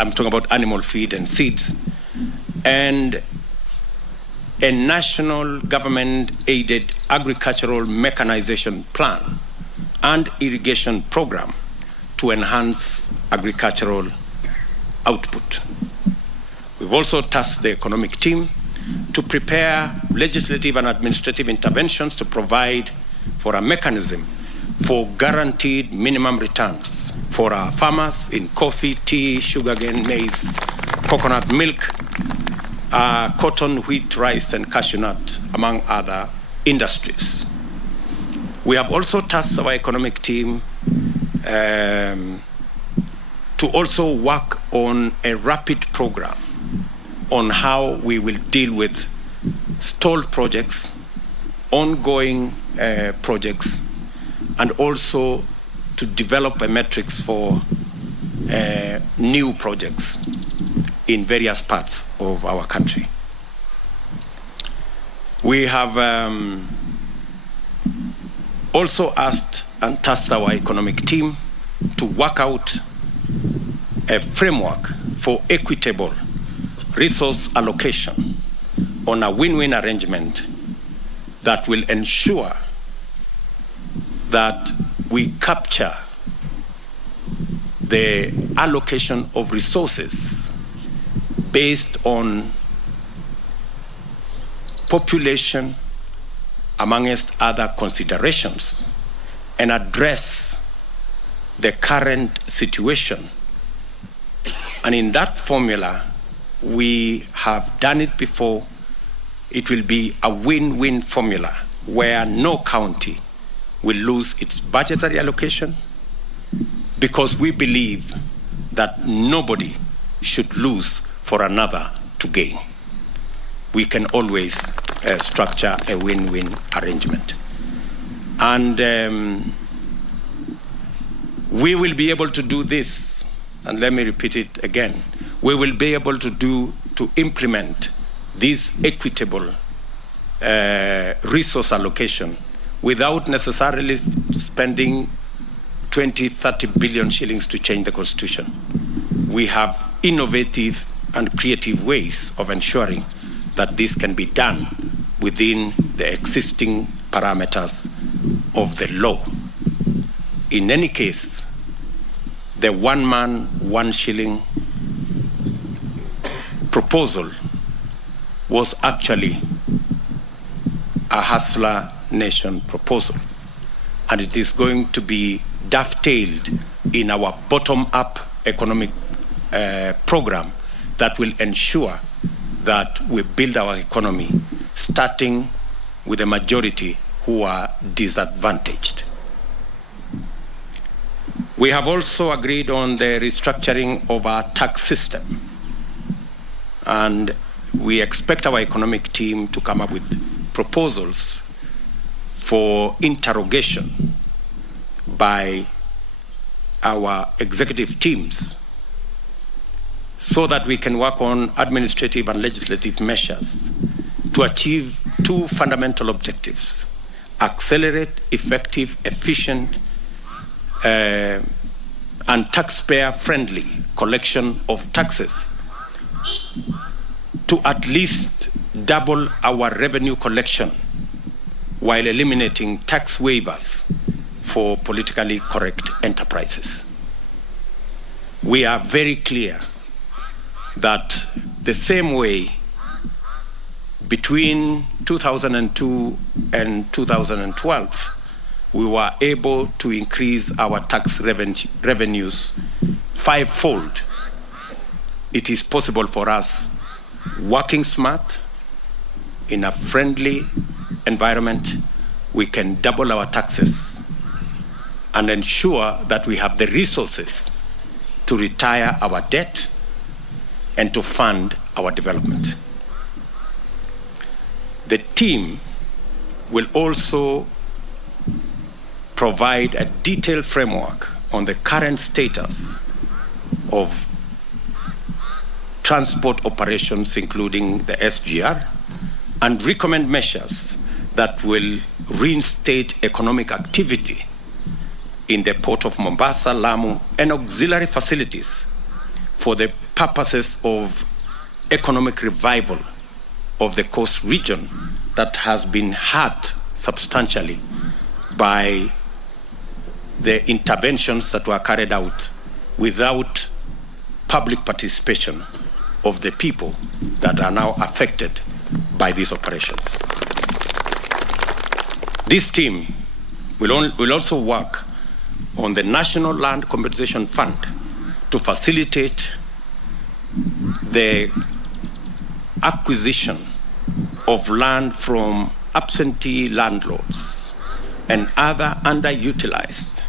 I'm talking about animal feed and seeds, and a national government-aided agricultural mechanization plan and irrigation program to enhance agricultural output. We've also tasked the economic team to prepare legislative and administrative interventions to provide for a mechanism for guaranteed minimum returns for our farmers in coffee, tea, sugarcane, maize, coconut milk, cotton, wheat, rice, and cashew nut, among other industries. We have also tasked our economic team to also work on a rapid program on how we will deal with stalled projects, ongoing projects, and also to develop a metrics for new projects in various parts of our country. We have also asked and tasked our economic team to work out a framework for equitable resource allocation on a win-win arrangement that will ensure that we capture the allocation of resources based on population, amongst other considerations, and address the current situation. And in that formula, we have done it before. It will be a win-win formula where no county will lose its budgetary allocation, because we believe that nobody should lose for another to gain. We can always structure a win-win arrangement. And we will be able to do this, and let me repeat it again, we will be able to implement this equitable resource allocation without necessarily spending 20, 30 billion shillings to change the constitution. We have innovative and creative ways of ensuring that this can be done within the existing parameters of the law. In any case, the 1 man, 1 shilling proposal was actually a hustler nation proposal, and it is going to be dovetailed in our bottom-up economic program that will ensure that we build our economy starting with a majority who are disadvantaged. We have also agreed on the restructuring of our tax system, and we expect our economic team to come up with proposals for interrogation by our executive teams so that we can work on administrative and legislative measures to achieve 2 fundamental objectives: accelerate effective, efficient, and taxpayer-friendly collection of taxes to at least double our revenue collection while eliminating tax waivers for politically correct enterprises. We are very clear that the same way between 2002 and 2012, we were able to increase our tax revenues 5-fold. It is possible for us, working smart in a friendly environment, we can double our taxes and ensure that we have the resources to retire our debt and to fund our development. The team will also provide a detailed framework on the current status of transport operations, including the SGR, and recommend measures that will reinstate economic activity in the port of Mombasa, Lamu, and auxiliary facilities for the purposes of economic revival of the coast region that has been hurt substantially by the interventions that were carried out without public participation of the people that are now affected by these operations. This team will also work on the National Land Compensation Fund to facilitate the acquisition of land from absentee landlords and other underutilized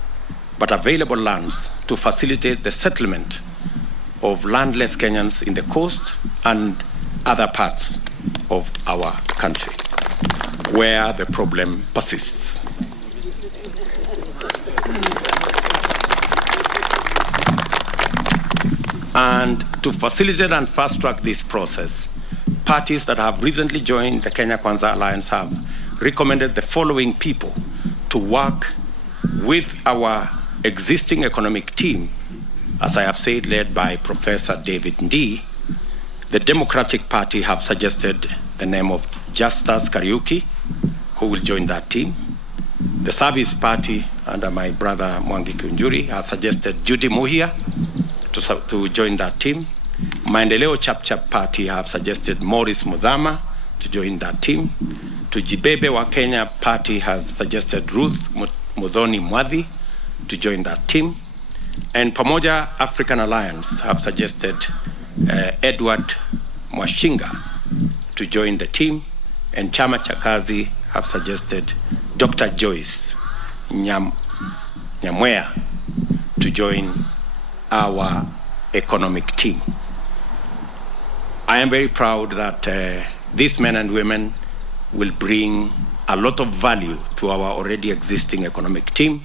but available lands to facilitate the settlement of landless Kenyans in the coast and other parts of our country where the problem persists. And to facilitate and fast-track this process, parties that have recently joined the Kenya Kwanzaa Alliance have recommended the following people to work with our existing economic team, as I have said, led by Professor David Ndii. The Democratic Party have suggested the name of Justus Kariuki, who will join that team. The Service Party, under my brother Mwangi Kunjuri, has suggested Judy Muhia to join that team. Maendeleo Chapter Party have suggested Morris Mudhama to join that team. Tujibebe wa Kenya Party has suggested Ruth Muthoni Mwadhi to join that team. And Pamoja African Alliance have suggested Edward Mwashinga to join the team. And Chama Chakazi have suggested Dr. Joyce Nyamwea to join our economic team. I am very proud that these men and women will bring a lot of value to our already existing economic team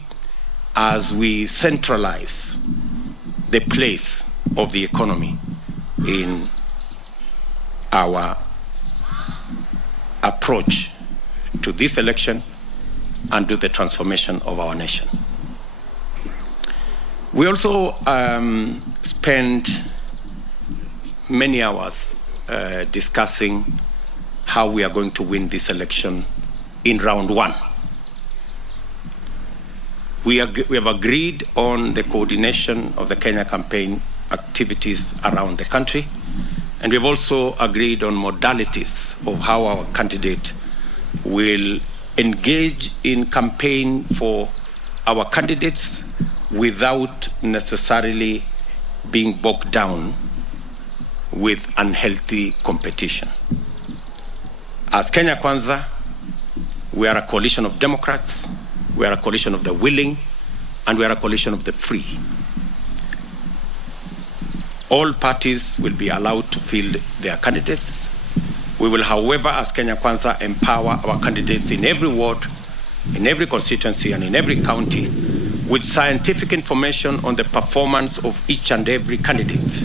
as we centralize the place of the economy in our approach to this election and to the transformation of our nation. We also spent many hours discussing how we are going to win this election in round one. We have agreed on the coordination of the Kenya campaign activities around the country, and we've also agreed on modalities of how our candidate will engage in campaign for our candidates without necessarily being bogged down with unhealthy competition. As Kenya Kwanza, we are a coalition of Democrats, we are a coalition of the willing, and we are a coalition of the free. All parties will be allowed to field their candidates. We will, however, as Kenya Kwanza, empower our candidates in every ward, in every constituency, and in every county with scientific information on the performance of each and every candidate.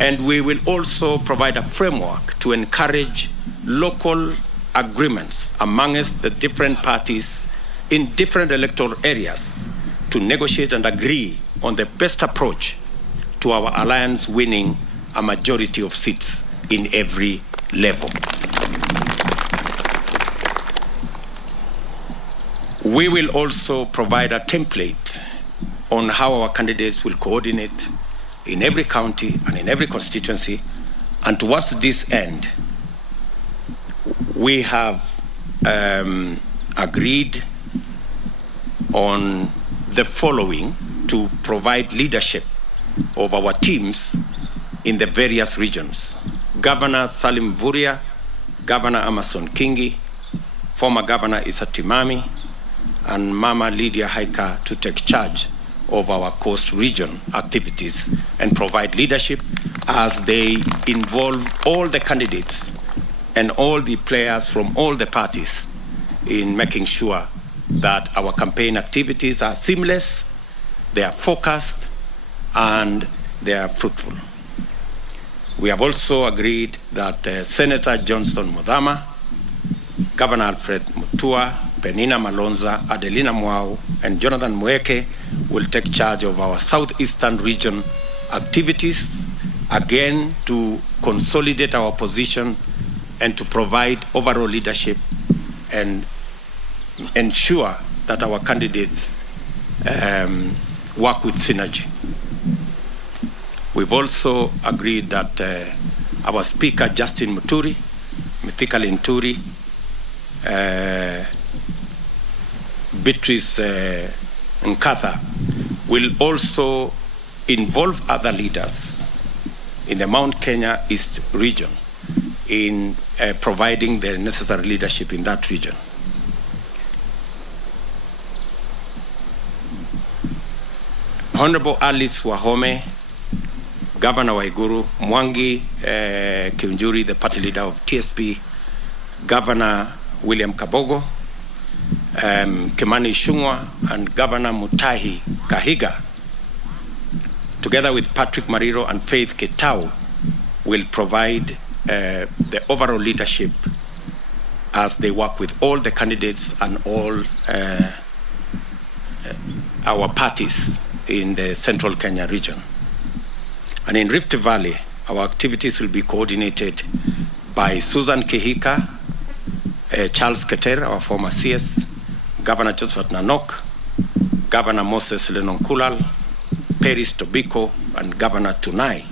And we will also provide a framework to encourage local agreements amongst the different parties in different electoral areas to negotiate and agree on the best approach to our alliance winning a majority of seats in every level. We will also provide a template on how our candidates will coordinate in every county and in every constituency. And towards this end, we have agreed on the following to provide leadership of our teams in the various regions. Governor Salim Vuria, Governor Amason Kingi, former Governor Issa Timami, and Mama Lydia Haika to take charge of our coast region activities and provide leadership as they involve all the candidates and all the players from all the parties in making sure that our campaign activities are seamless, they are focused, and they are fruitful. We have also agreed that Senator Johnston Muthama, Governor Alfred Mutua, Penina Malonza, Adelina Mwau, and Jonathan Mweke will take charge of our southeastern region activities again to consolidate our position and to provide overall leadership and ensure that our candidates work with synergy. We've also agreed that our Speaker, Justin Muturi, Mithika Linturi, Beatrice Nkatha, will also involve other leaders in the Mount Kenya East region in providing the necessary leadership in that region. Honorable Alice Wahome, Governor Waiguru, Mwangi Kiunjuri, the party leader of TSP, Governor William Kabogo, Kimani Ichung'wah, and Governor Mutahi Kahiga, together with Patrick Mariro and Faith Ketau, will provide the overall leadership as they work with all the candidates and all our parties in the Central Kenya region. And in Rift Valley, our activities will be coordinated by Susan Kihika, Charles Keter, our former CS, Governor Josephat Nanok, Governor Moses Lenonkulal, Peris Tobiko, and Governor Tunai,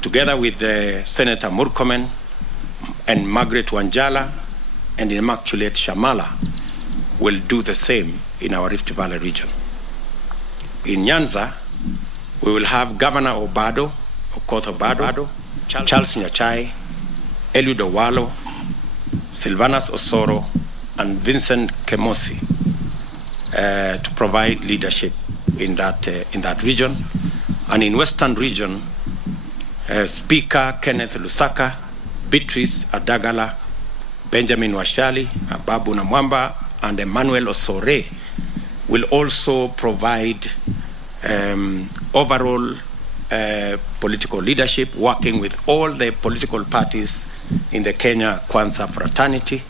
together with Senator Murkomen and Margaret Wanjala and Immaculate Shamala, will do the same in our Rift Valley region. In Nyanza, we will have Governor Okoth Obado, Charles Nyachai, Eliud Owalo, Sylvanus Osoro, and Vincent Kemosi to provide leadership in that region. And in Western region, Speaker Kenneth Lusaka, Beatrice Adagala, Benjamin Washali, Babu Namwamba, and Emmanuel Osore will also provide overall political leadership, working with all the political parties in the Kenya Kwanzaa fraternity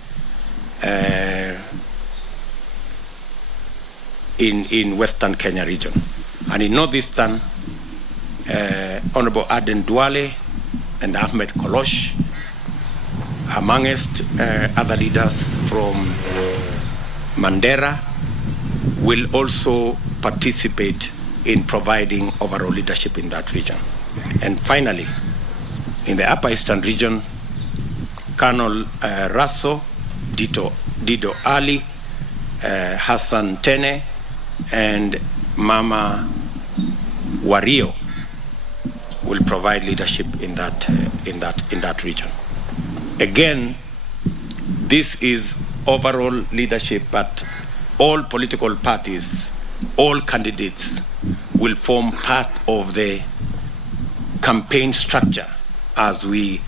in Western Kenya region. And in Northeastern, Honorable Aden Duale and Ahmed Kolosh, amongst other leaders from Mandera, will also participate in providing overall leadership in that region. And finally, in the Upper Eastern region, Colonel Rasso, Dido Ali, Hassan Tene, and Mama Wario will provide leadership in that region. Again, this is overall leadership, but all political parties, all candidates will form part of the campaign structure as we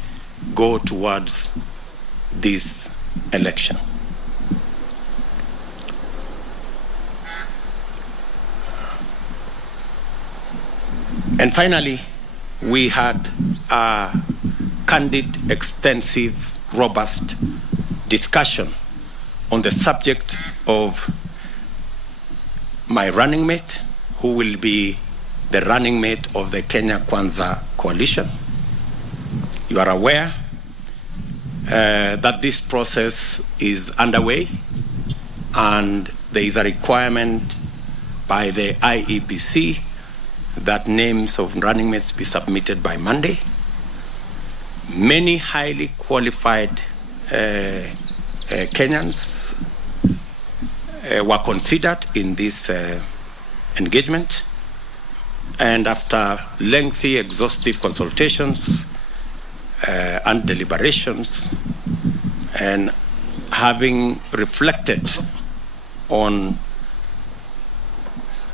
go towards this election. And finally, we had a candid, extensive, robust discussion on the subject of my running mate, who will be the running mate of the Kenya Kwanzaa coalition. You are aware that this process is underway, and there is a requirement by the IEBC that names of running mates be submitted by Monday. Many highly qualified Kenyans were considered in this engagement, and after lengthy, exhaustive consultations and deliberations, and having reflected on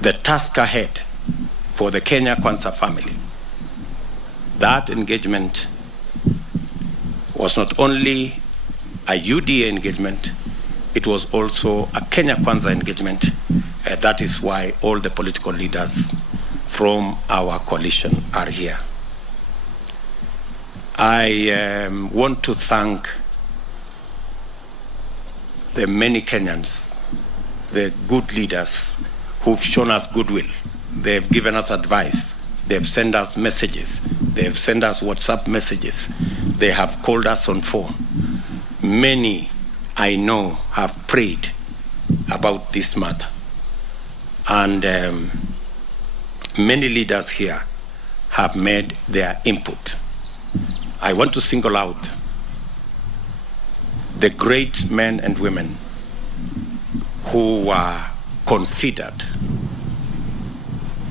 the task ahead for the Kenya Kwanzaa family, that engagement was not only a UDA engagement, it was also a Kenya Kwanzaa engagement. That is why all the political leaders from our coalition are here. I want to thank the many Kenyans, the good leaders who've shown us goodwill. They've given us advice. They've sent us messages. They have sent us WhatsApp messages. They have called us on phone. Many, I know, have prayed about this matter. And many leaders here have made their input. I want to single out the great men and women who were considered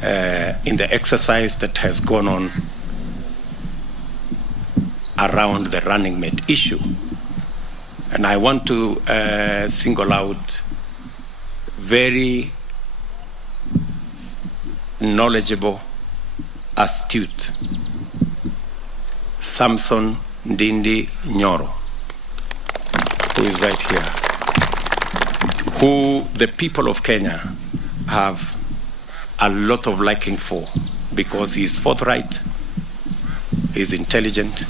in the exercise that has gone on around the running mate issue. And I want to single out very knowledgeable, astute Samson Ndindi Nyoro, who is right here, who the people of Kenya have a lot of liking for because he is forthright, he is intelligent,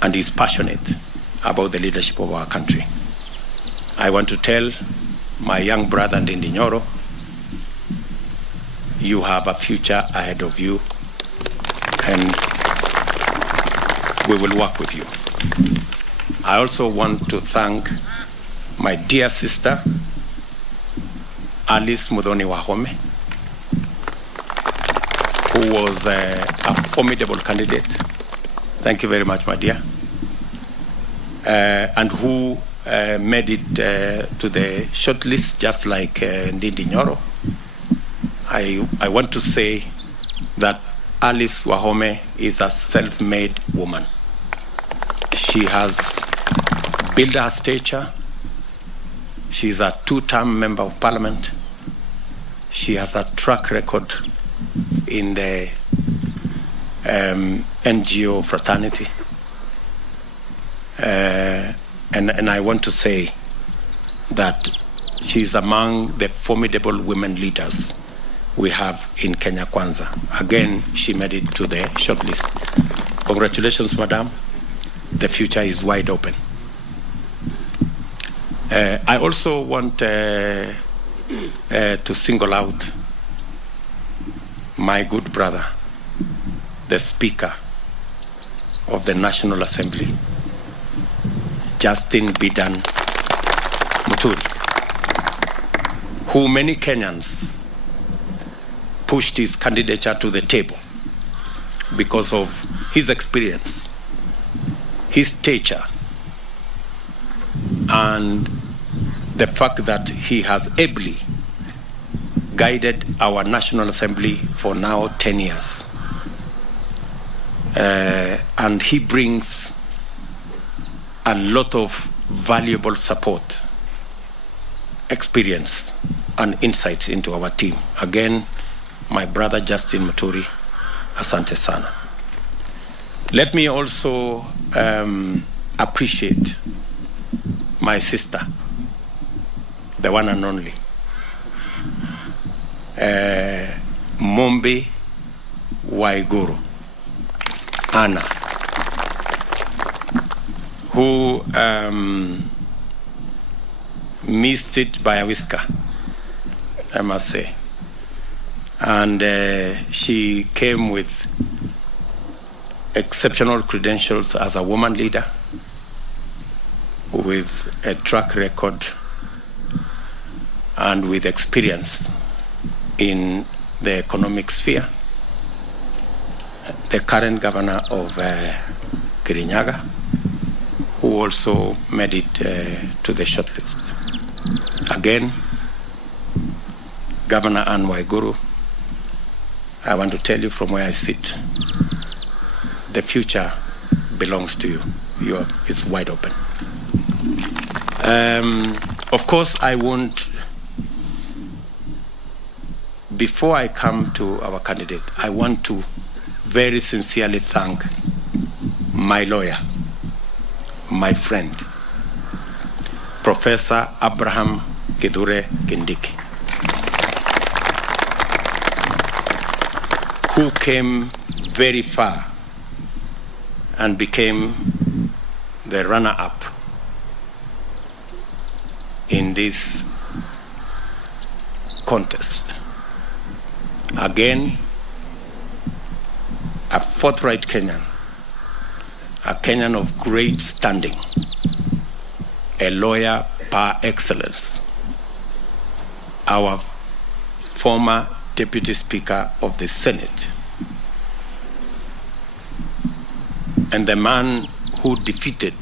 and he is passionate about the leadership of our country. I want to tell my young brother Ndindi Nyoro, you have a future ahead of you, and we will work with you. I also want to thank my dear sister, Alice Muthoni Wahome, who was a formidable candidate. Thank you very much, my dear. And who made it to the shortlist, just like Ndindi Nyoro. I want to say that Alice Wahome is a self-made woman. She has built her stature. She's a 2-term member of parliament. She has a track record in the NGO fraternity. And I want to say that she's among the formidable women leaders we have in Kenya Kwanza. Again, she made it to the shortlist. Congratulations, madam. The future is wide open. I also want to single out my good brother, the Speaker of the National Assembly, Justin Bidan Muturi, who many Kenyans pushed his candidature to the table because of his experience, his stature, and the fact that he has ably guided our National Assembly for now 10 years. And he brings a lot of valuable support, experience, and insights into our team. Again, my brother Justin Muturi, asante sana. Let me also appreciate my sister, the one and only, Mombi Waiguru, Anna, who missed it by a whisker, I must say. And she came with exceptional credentials as a woman leader, with a track record and with experience in the economic sphere. The current governor of Kirinyaga, who also made it to the shortlist. Again, Governor Anne Waiguru, I want to tell you from where I sit, the future belongs to you. It's wide open. Of course, I won't, before I come to our candidate, I want to very sincerely thank my lawyer, my friend, Professor Abraham Kithure Kindiki, who came very far and became the runner-up in this contest. Again, a forthright Kenyan, a Kenyan of great standing, a lawyer par excellence, our former Deputy Speaker of the Senate, and the man who defeated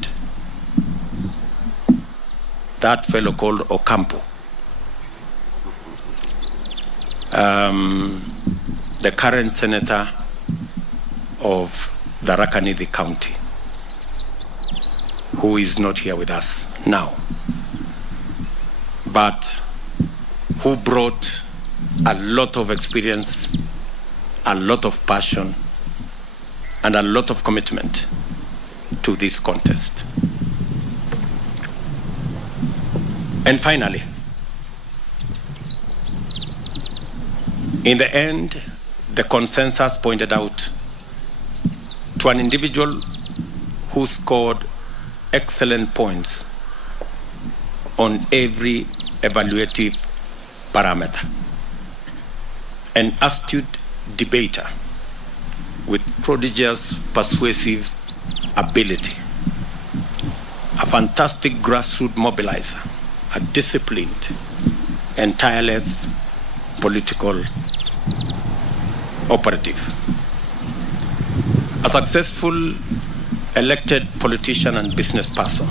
that fellow called Ocampo, the current senator of Tharaka Nithi County, who is not here with us now, but who brought a lot of experience, a lot of passion, and a lot of commitment to this contest. And finally, in the end, the consensus pointed out to an individual who scored excellent points on every evaluative parameter, an astute debater with prodigious persuasive ability, a fantastic grassroots mobilizer, a disciplined and tireless political operative, a successful elected politician and business person,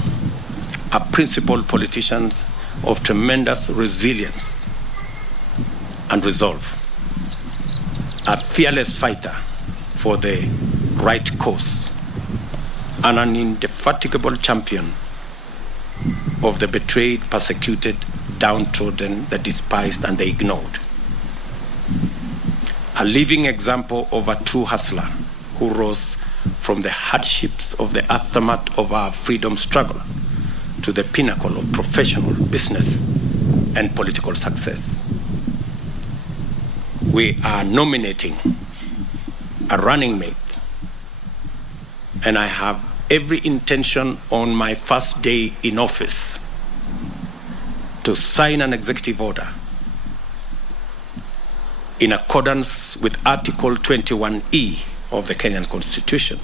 a principled politician of tremendous resilience and resolve, a fearless fighter for the right cause, and an indefatigable champion of the betrayed, persecuted, downtrodden, the despised, and the ignored. A living example of a true hustler who rose from the hardships of the aftermath of our freedom struggle to the pinnacle of professional, business, and political success. We are nominating a running mate, and I have every intention on my first day in office to sign an executive order in accordance with Article 21E of the Kenyan Constitution.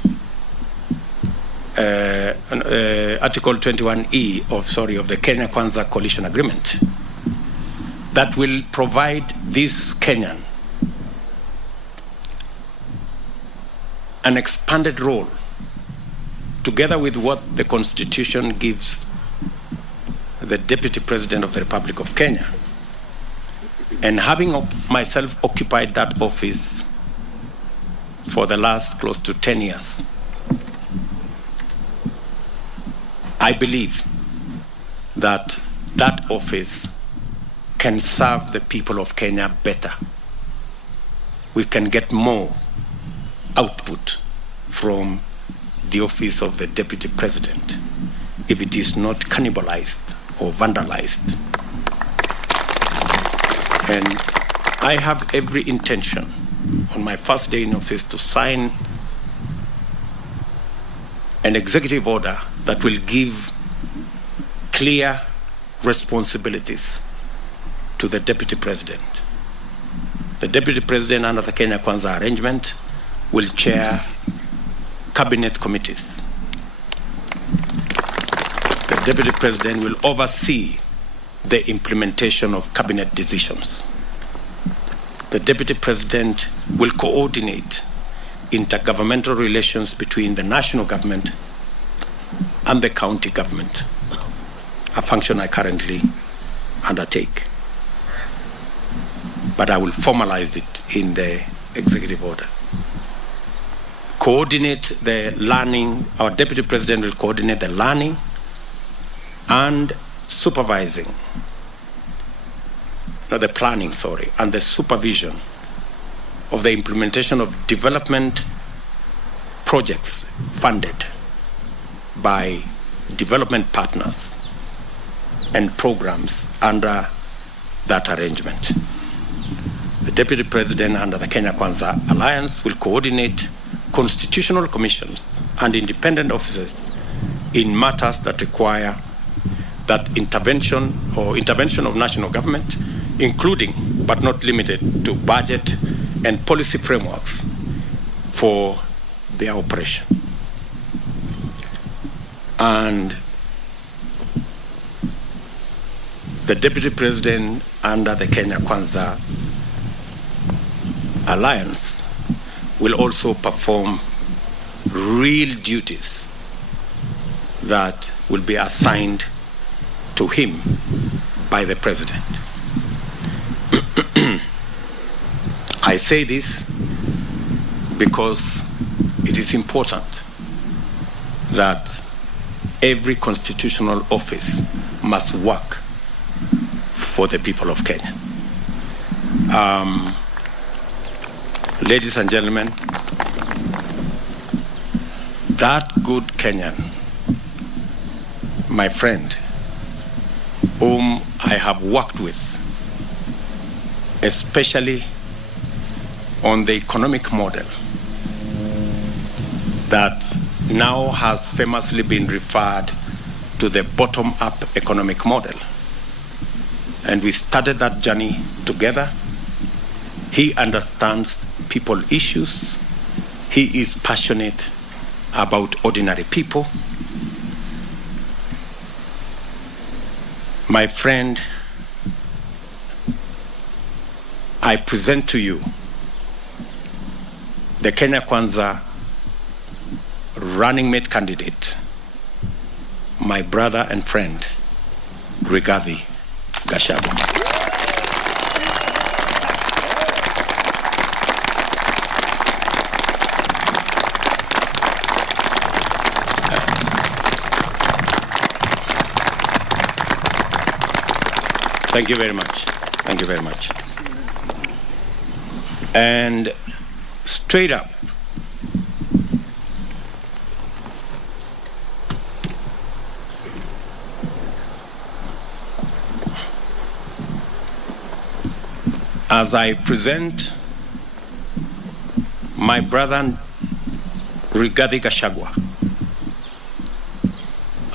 Article 21E of the Kenya Kwanza Coalition Agreement that will provide this Kenyan an expanded role, together with what the Constitution gives the Deputy President of the Republic of Kenya. And having myself occupied that office for the last close to 10 years, I believe that that office can serve the people of Kenya better. We can get more output from the office of the Deputy President if it is not cannibalized or vandalized. And I have every intention on my first day in office to sign an executive order that will give clear responsibilities to the Deputy President. The Deputy President under the Kenya Kwanza arrangement will chair cabinet committees. The Deputy President will oversee the implementation of cabinet decisions. The Deputy President will coordinate intergovernmental relations between the national government and the county government, a function I currently undertake. But I will formalize it in the executive order. Coordinate the learning, our Deputy President will coordinate the learning and supervising, the planning, and the supervision of the implementation of development projects funded by development partners and programs under that arrangement. The Deputy President under the Kenya Kwanza Alliance will coordinate constitutional commissions and independent officers in matters that require that intervention of national government, including but not limited to budget and policy frameworks for their operation. And the Deputy President under the Kenya Kwanzaa Alliance will also perform real duties that will be assigned to him by the President. I say this because it is important that every constitutional office must work for the people of Kenya. Ladies and gentlemen, that good Kenyan, my friend, whom I have worked with, especially on the economic model that now has famously been referred to the bottom-up economic model. And we started that journey together. He understands people issues. He is passionate about ordinary people. My friend, I present to you the Kenya Kwanzaa running mate candidate, my brother and friend, Rigathi Gachagua. Thank you very much. Thank you very much. And straight up, as I present my brother Rigathi Gachagua,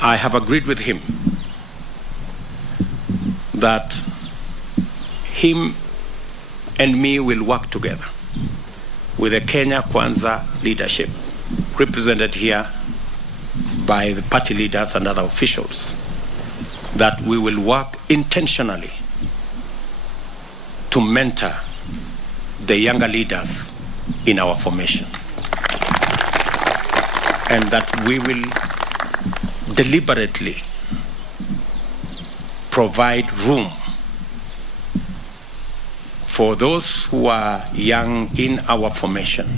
I have agreed with him that him and me will work together with the Kenya Kwanzaa leadership, represented here by the party leaders and other officials, that we will work intentionally to mentor the younger leaders in our formation, and that we will deliberately provide room for those who are young in our formation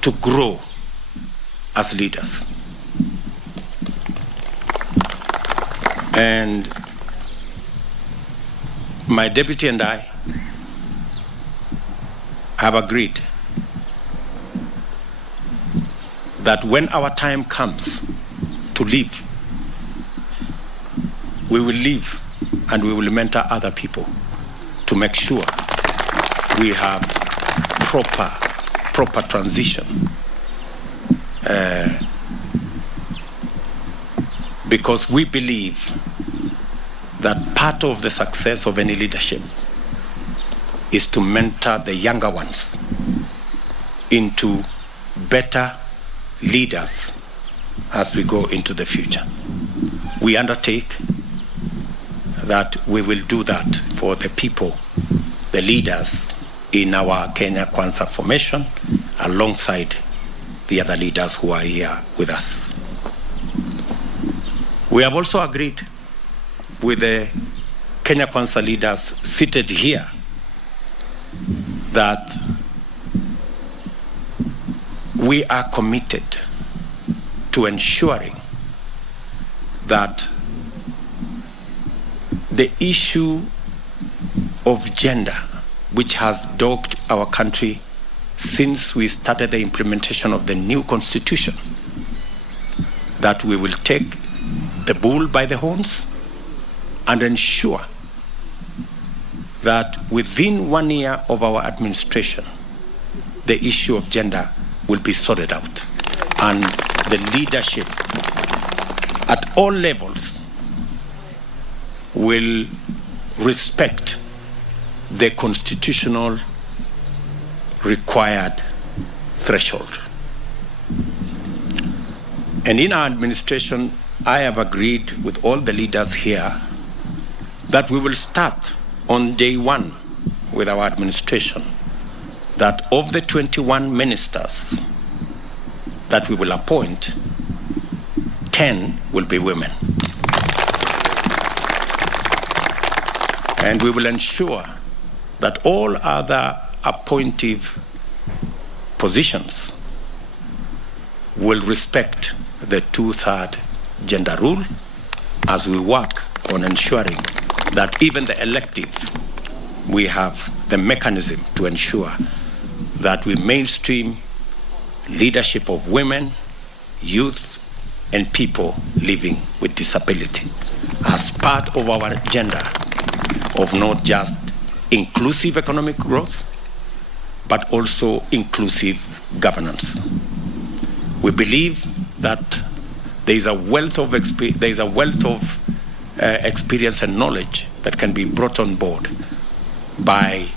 to grow as leaders. And my deputy and I have agreed that when our time comes to leave, we will leave and we will mentor other people to make sure we have proper transition. Because we believe that part of the success of any leadership is to mentor the younger ones into better leaders as we go into the future. We undertake that we will do that for the people, the leaders in our Kenya Kwanzaa formation, alongside the other leaders who are here with us. We have also agreed with the Kenya Kwanzaa leaders seated here that we are committed to ensuring that the issue of gender, which has dogged our country since we started the implementation of the new constitution, that we will take the bull by the horns and ensure that within 1 year of our administration, the issue of gender will be sorted out, and the leadership at all levels will respect the constitutional required threshold. And in our administration, I have agreed with all the leaders here that we will start on day one with our administration, that of the 21 ministers that we will appoint, 10 will be women. And we will ensure that all other appointive positions will respect the 2/3 gender rule as we work on ensuring that even the elective, we have the mechanism to ensure that we mainstream leadership of women, youth, and people living with disability as part of our agenda of not just inclusive economic growth, but also inclusive governance. We believe that there is a wealth of experience and knowledge that can be brought on board by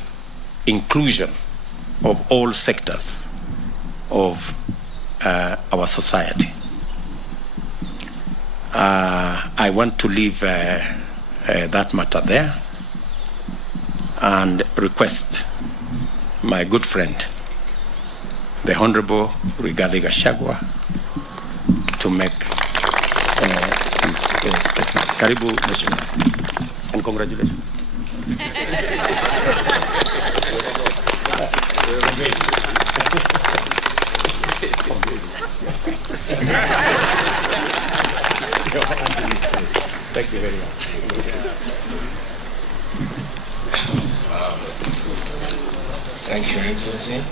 inclusion of all sectors of our society. I want to leave that matter there and request my good friend, the Honorable Rigathi Gachagua, to make his statement. Karibu, Mheshimiwa, and congratulations. Thank you very much. Thank you, Your Excellency.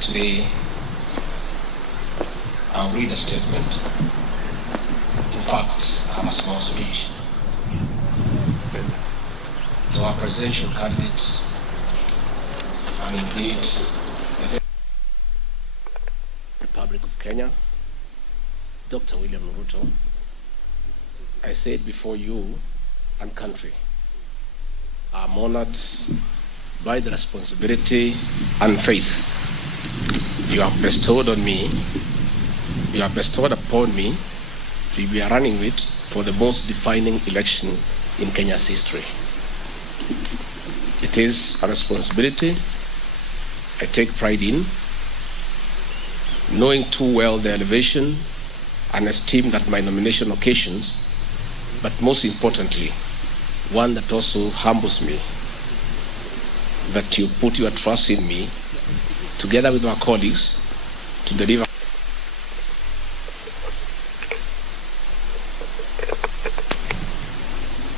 Today, I'll read a statement. In fact, I have a small speech to our presidential candidates, and indeed, the Republic of Kenya, Dr. William Ruto. I say it before you and country. I'm honored by the responsibility and faith you have bestowed on me, you have bestowed upon me to be running with for the most defining election in Kenya's history. It is a responsibility I take pride in, knowing too well the elevation and esteem that my nomination occasions, but most importantly, one that also humbles me, that you put your trust in me, together with my colleagues, to deliver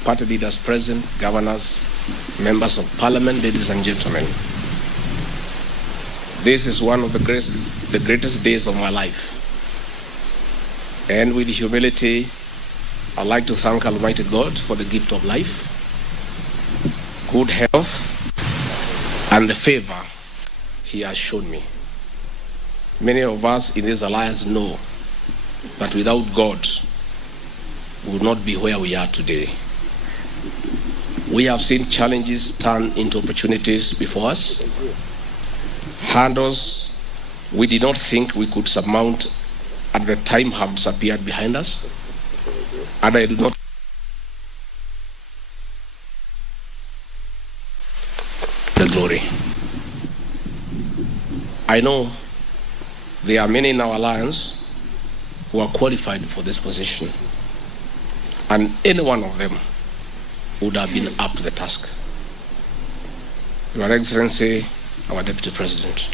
party leaders present, governors, members of parliament, ladies and gentlemen. This is one of the greatest days of my life. And with humility, I'd like to thank Almighty God for the gift of life, good health, and the favor He has shown me. Many of us in this alliance know that without God, we would not be where we are today. We have seen challenges turn into opportunities before us, hurdles we did not think we could surmount at the time have disappeared behind us, and I do not the glory. I know there are many in our alliance who are qualified for this position, and any one of them would have been up to the task. Your Excellency, our Deputy President,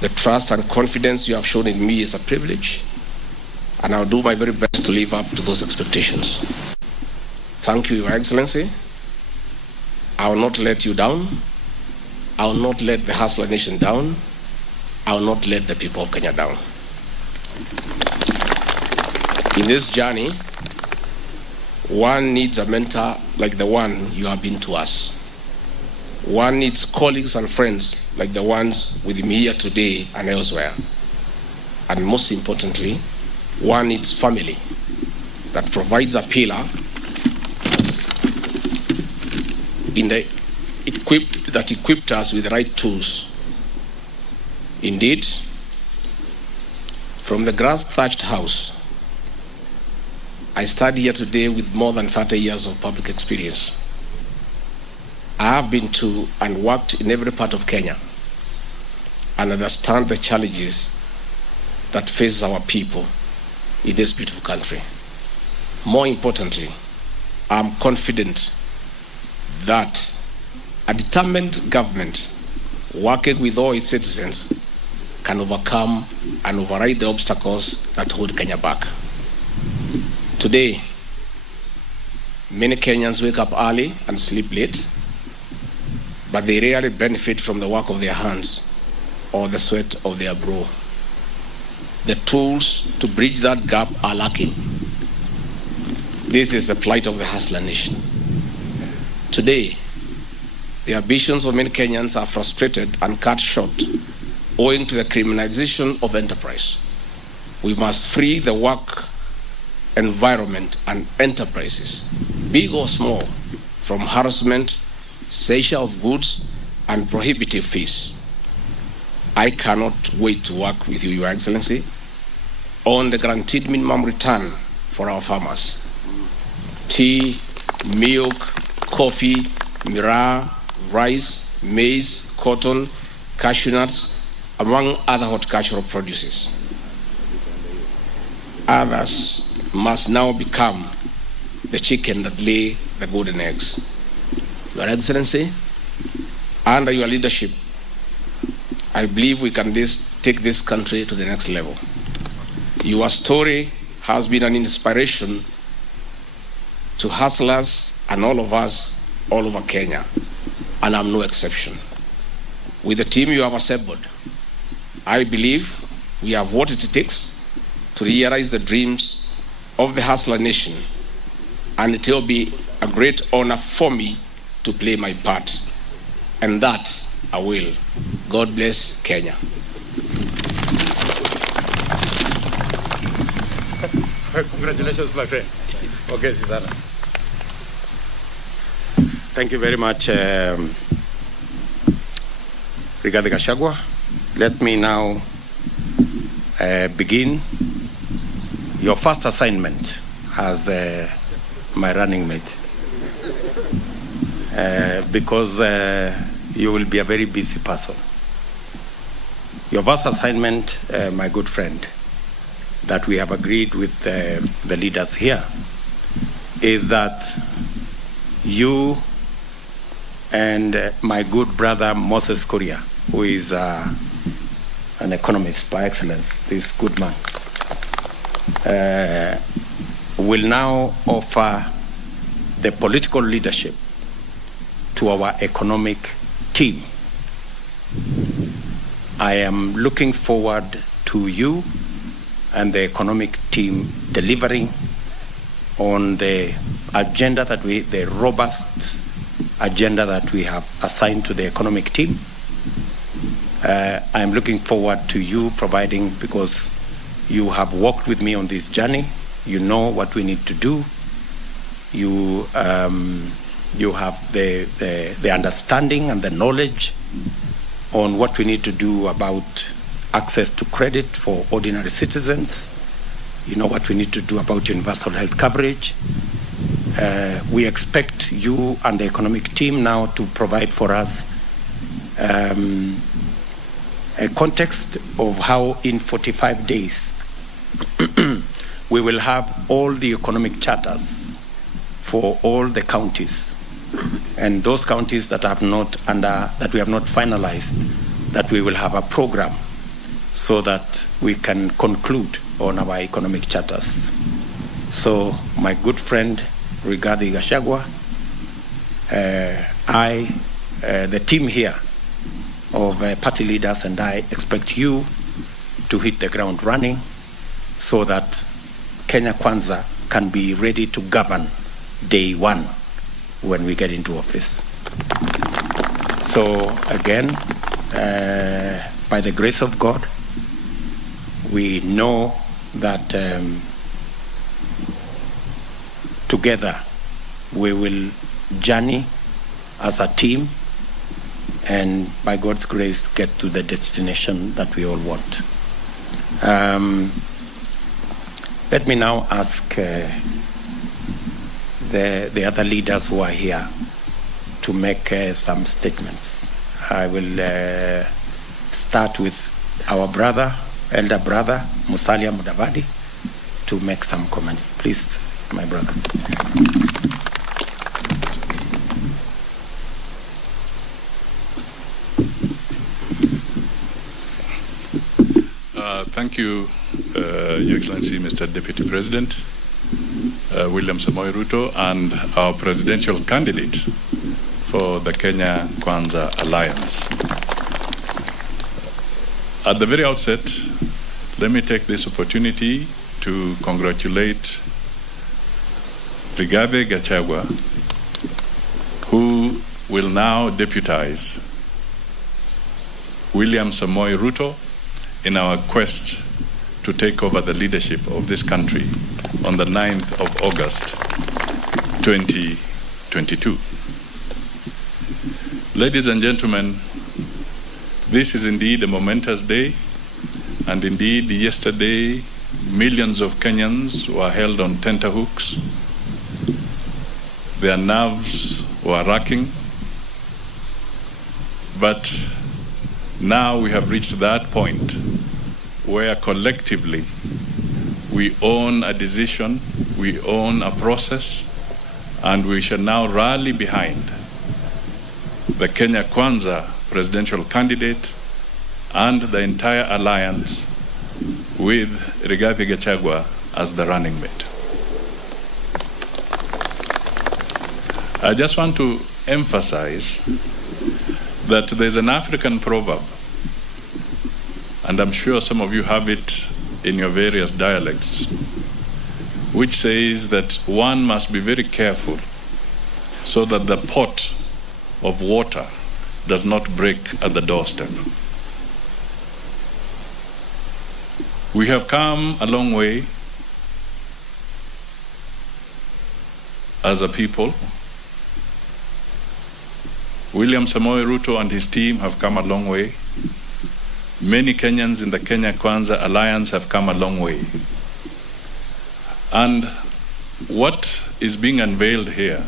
the trust and confidence you have shown in me is a privilege, and I'll do my very best to live up to those expectations. Thank you, Your Excellency. I will not let you down. I will not let the Hustler Nation down. I will not let the people of Kenya down. In this journey, one needs a mentor like the one you have been to us. One needs colleagues and friends like the ones with me here today and elsewhere. And most importantly, one needs family that provides a pillar that equipped us with the right tools. Indeed, From the grass-thatched house, I stand here today with more than 30 years of public experience. I have been to and worked in every part of Kenya and understand the challenges that face our people in this beautiful country. More importantly, I'm confident that a determined government working with all its citizens can overcome and override the obstacles that hold Kenya back. Today, many Kenyans wake up early and sleep late, but they rarely benefit from the work of their hands or the sweat of their brow. The tools to bridge that gap are lacking. This is the plight of the hustler nation. Today, the ambitions of many Kenyans are frustrated and cut short owing to the criminalization of enterprise. We must free the work environment and enterprises, big or small, from harassment, seizure of goods, and prohibitive fees. I cannot wait to work with you, Your Excellency, on the guaranteed minimum return for our farmers. Tea, milk, coffee, miraa, rice, maize, cotton, cashew nuts, among other horticultural produces. Others must now become the chicken that lay the golden eggs. Your Excellency, under your leadership, I believe we can take this country to the next level. Your story has been an inspiration to hustlers and all of us all over Kenya, and I'm no exception. With the team you have assembled, I believe we have what it takes to realize the dreams of the hustler nation, and it will be a great honor for me to play my part, and that I will. God bless Kenya. Congratulations, my friend. Okay, Susanna. Thank you very much, Rigathi Gachagua. Let me now begin your first assignment as my running mate, because you will be a very busy person. Your first assignment, my good friend, that we have agreed with the leaders here, is that you and my good brother Moses Kuria, who is an economist by excellence, this good man, will now offer the political leadership to our economic team. I am looking forward to you and the economic team delivering on the agenda that the robust agenda that we have assigned to the economic team. I am looking forward to you providing, because you have walked with me on this journey. You know what we need to do. You have the understanding and the knowledge on what we need to do about access to credit for ordinary citizens. You know what we need to do about universal health coverage. We expect you and the economic team now to provide for us a context of how in 45 days we will have all the economic charters for all the counties, and those counties that we have not finalized, that we will have a program so that we can conclude on our economic charters. So, my good friend Rigathi Gachagua, the team here of party leaders and I expect you to hit the ground running so that Kenya Kwanza can be ready to govern day one when we get into office. So again, by the grace of God, we know that together we will journey as a team and by God's grace get to the destination that we all want. Let me now ask the other leaders who are here to make some statements. I will start with our brother, elder brother, Musalia Mudavadi, to make some comments. Please, my brother. Thank you, Your Excellency, Mr. Deputy President, William Samoei Ruto, and our presidential candidate for the Kenya Kwanza Alliance. At the very outset, let me take this opportunity to congratulate Rigathi Gachagua, who will now deputize William Samoei Ruto in our quest to take over the leadership of this country on the 9th of August 2022. Ladies and gentlemen, this is indeed a momentous day, and indeed yesterday millions of Kenyans were held on tenterhooks. Their nerves were racking, but now we have reached that point where collectively we own a decision, we own a process, and we shall now rally behind the Kenya Kwanza presidential candidate and the entire alliance with Rigathi Gachagua as the running mate. I just want to emphasize that there's an African proverb, and I'm sure some of you have it in your various dialects, which says that one must be very careful so that the pot of water does not break at the doorstep. We have come a long way as a people. William Samoei Ruto and his team have come a long way. Many Kenyans in the Kenya Kwanza Alliance have come a long way. And what is being unveiled here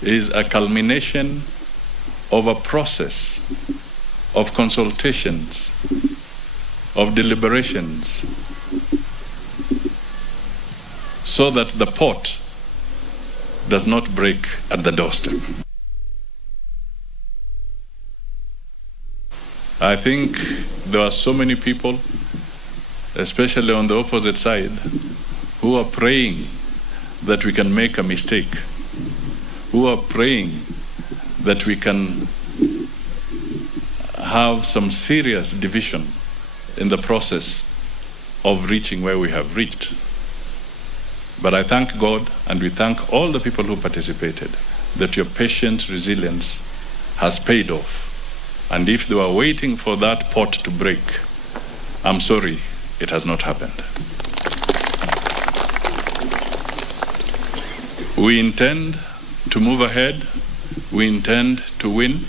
is a culmination of a process of consultations, of deliberations, so that the pot does not break at the doorstep. I think there are so many people, especially on the opposite side, who are praying that we can make a mistake, who are praying that we can have some serious division in the process of reaching where we have reached. But I thank God, and we thank all the people who participated, that your patient resilience has paid off. And if they were waiting for that pot to break, I'm sorry, it has not happened. We intend to move ahead. We intend to win.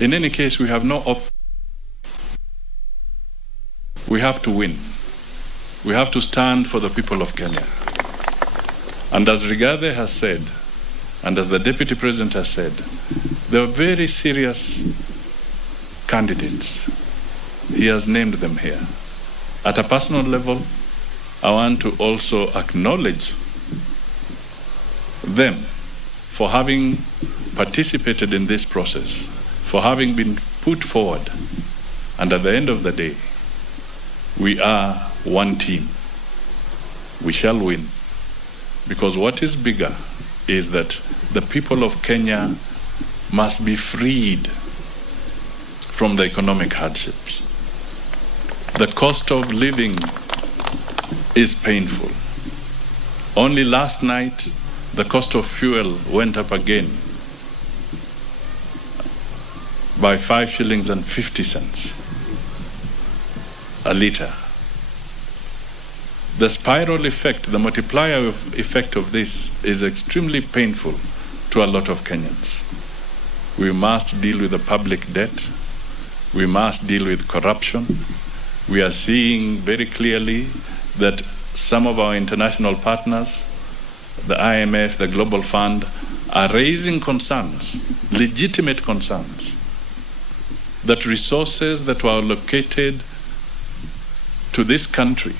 In any case, we have no option. We have to win. We have to stand for the people of Kenya. And as Rigathi has said, and as the Deputy President has said, there are very serious candidates. He has named them here. At a personal level, I want to also acknowledge them for having participated in this process, for having been put forward. And at the end of the day, we are one team. We shall win. Because what is bigger is that the people of Kenya must be freed from the economic hardships. The cost of living is painful. Only last night, the cost of fuel went up again by 5 shillings and 50 cents a liter. The spiral effect, the multiplier effect of this is extremely painful to a lot of Kenyans. We must deal with the public debt. We must deal with corruption. We are seeing very clearly that some of our international partners, the IMF, the Global Fund, are raising concerns, legitimate concerns, that resources that were allocated to this country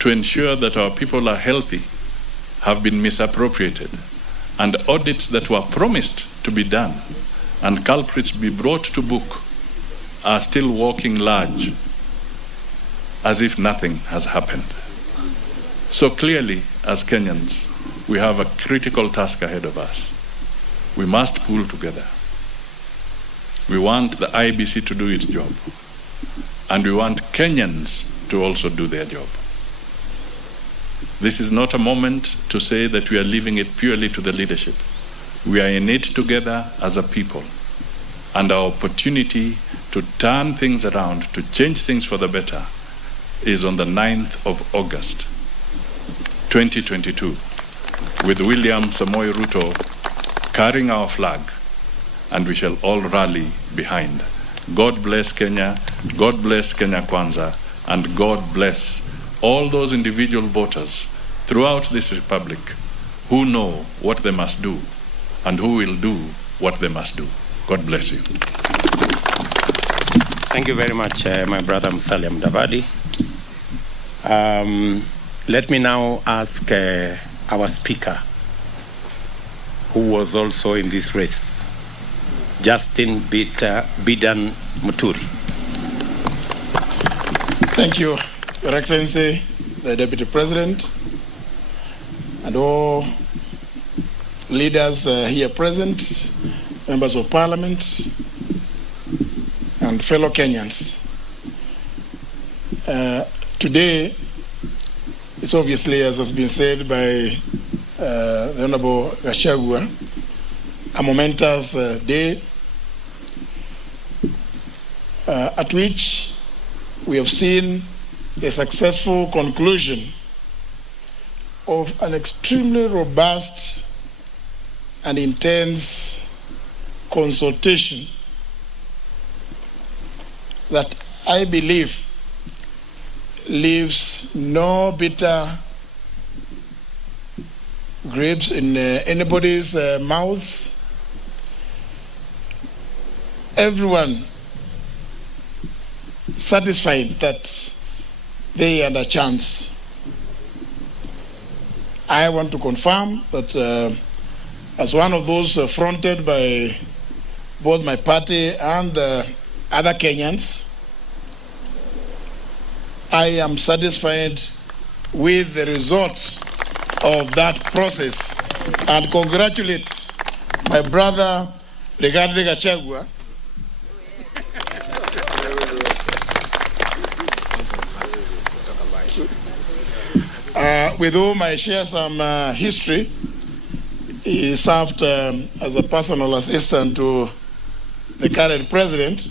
to ensure that our people are healthy have been misappropriated, and audits that were promised to be done and culprits be brought to book are still walking large as if nothing has happened. So clearly, as Kenyans, we have a critical task ahead of us. We must pull together. We want the IBC to do its job, and we want Kenyans to also do their job. This is not a moment to say that we are leaving it purely to the leadership. We are in it together as a people, and our opportunity to turn things around, to change things for the better, is on the 9th of August, 2022, with William Samoei Ruto carrying our flag, and we shall all rally behind. God bless Kenya, God bless Kenya Kwanza, and God bless all those individual voters throughout this republic who know what they must do and who will do what they must do. God bless you. Thank you very much, my brother Musalia Mudavadi. Let me now ask our speaker, who was also in this race, Justin Bidan Muturi. Thank you, Your Excellency, the Deputy President, and all leaders here present, members of Parliament, and fellow Kenyans. Today, it's obviously, as has been said by the Honorable Gachagua, a momentous day at which we have seen a successful conclusion of an extremely robust and intense consultation that I believe leaves no bitter grapes in anybody's mouths. Everyone satisfied that they had a chance. I want to confirm that as one of those fronted by both my party and other Kenyans, I am satisfied with the results of that process and congratulate my brother Rigathi Gachagua with whom I share some history. He served as a personal assistant to the current president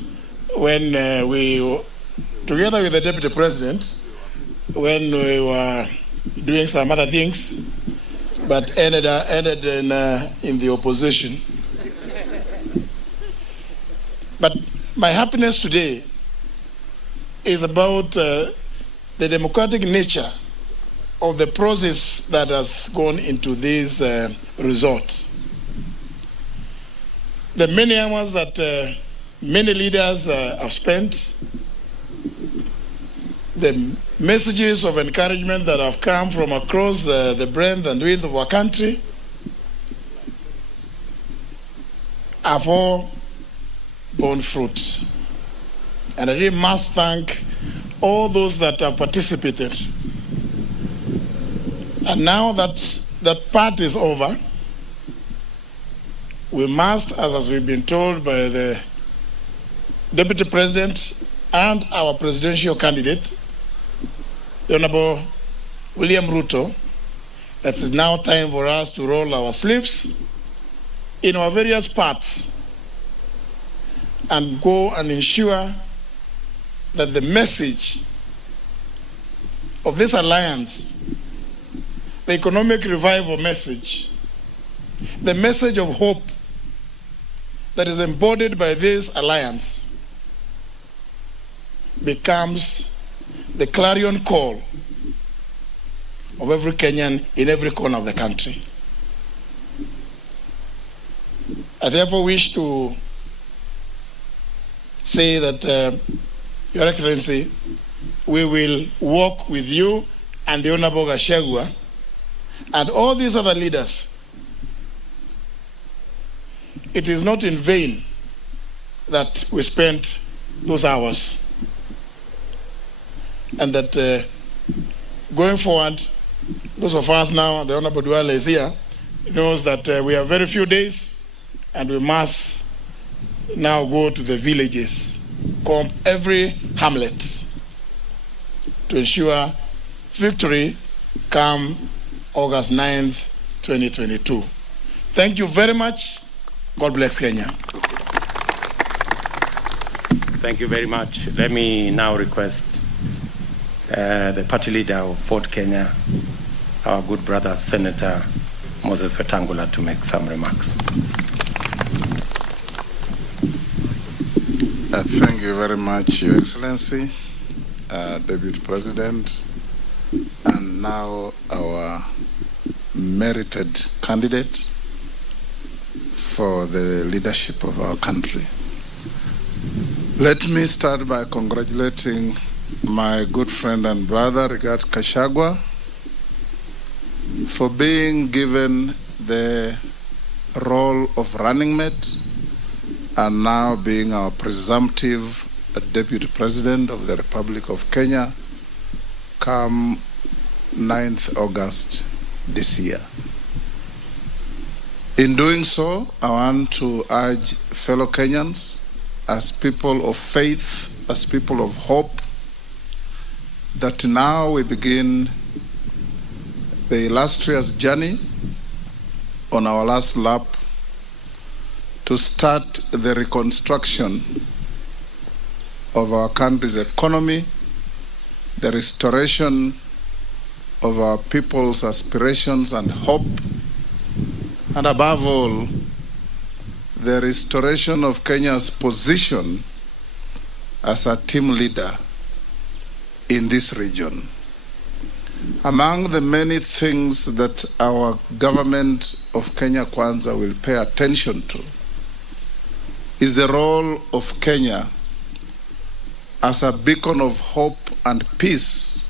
when we, together with the deputy president, when we were doing some other things, but ended in the opposition. But my happiness today is about the democratic nature of the process that has gone into this result. The many hours that many leaders have spent, the messages of encouragement that have come from across the breadth and width of our country have all borne fruit. And I really must thank all those that have participated. And now that that part is over, we must, as we've been told by the Deputy President and our presidential candidate, the Honorable William Ruto, that it's now time for us to roll our sleeves in our various parts and go and ensure that the message of this alliance, the economic revival message, the message of hope that is embodied by this alliance, becomes the clarion call of every Kenyan in every corner of the country. I therefore wish to say that, Your Excellency, we will work with you and the Honorable Gachagua and all these other leaders. It is not in vain that we spent those hours, and that going forward, those of us now, the Honorable Duale is here, knows that we have very few days and we must now go to the villages, comb every hamlet to ensure victory come August 9th, 2022. Thank you very much. God bless Kenya. Thank you very much. Let me now request the party leader of Ford Kenya, our good brother, Senator Moses Wetangula, to make some remarks. Thank you very much, Your Excellency, Deputy President, and now our merited candidate for the leadership of our country. Let me start by congratulating my good friend and brother, Rigathi Gachagua, for being given the role of running mate and now being our presumptive Deputy President of the Republic of Kenya come 9th August this year. In doing so, I want to urge fellow Kenyans, as people of faith, as people of hope, that now we begin the illustrious journey on our last lap to start the reconstruction of our country's economy, the restoration of our people's aspirations and hope, and above all, the restoration of Kenya's position as a team leader in this region. Among the many things that our government of Kenya Kwanza will pay attention to is the role of Kenya as a beacon of hope and peace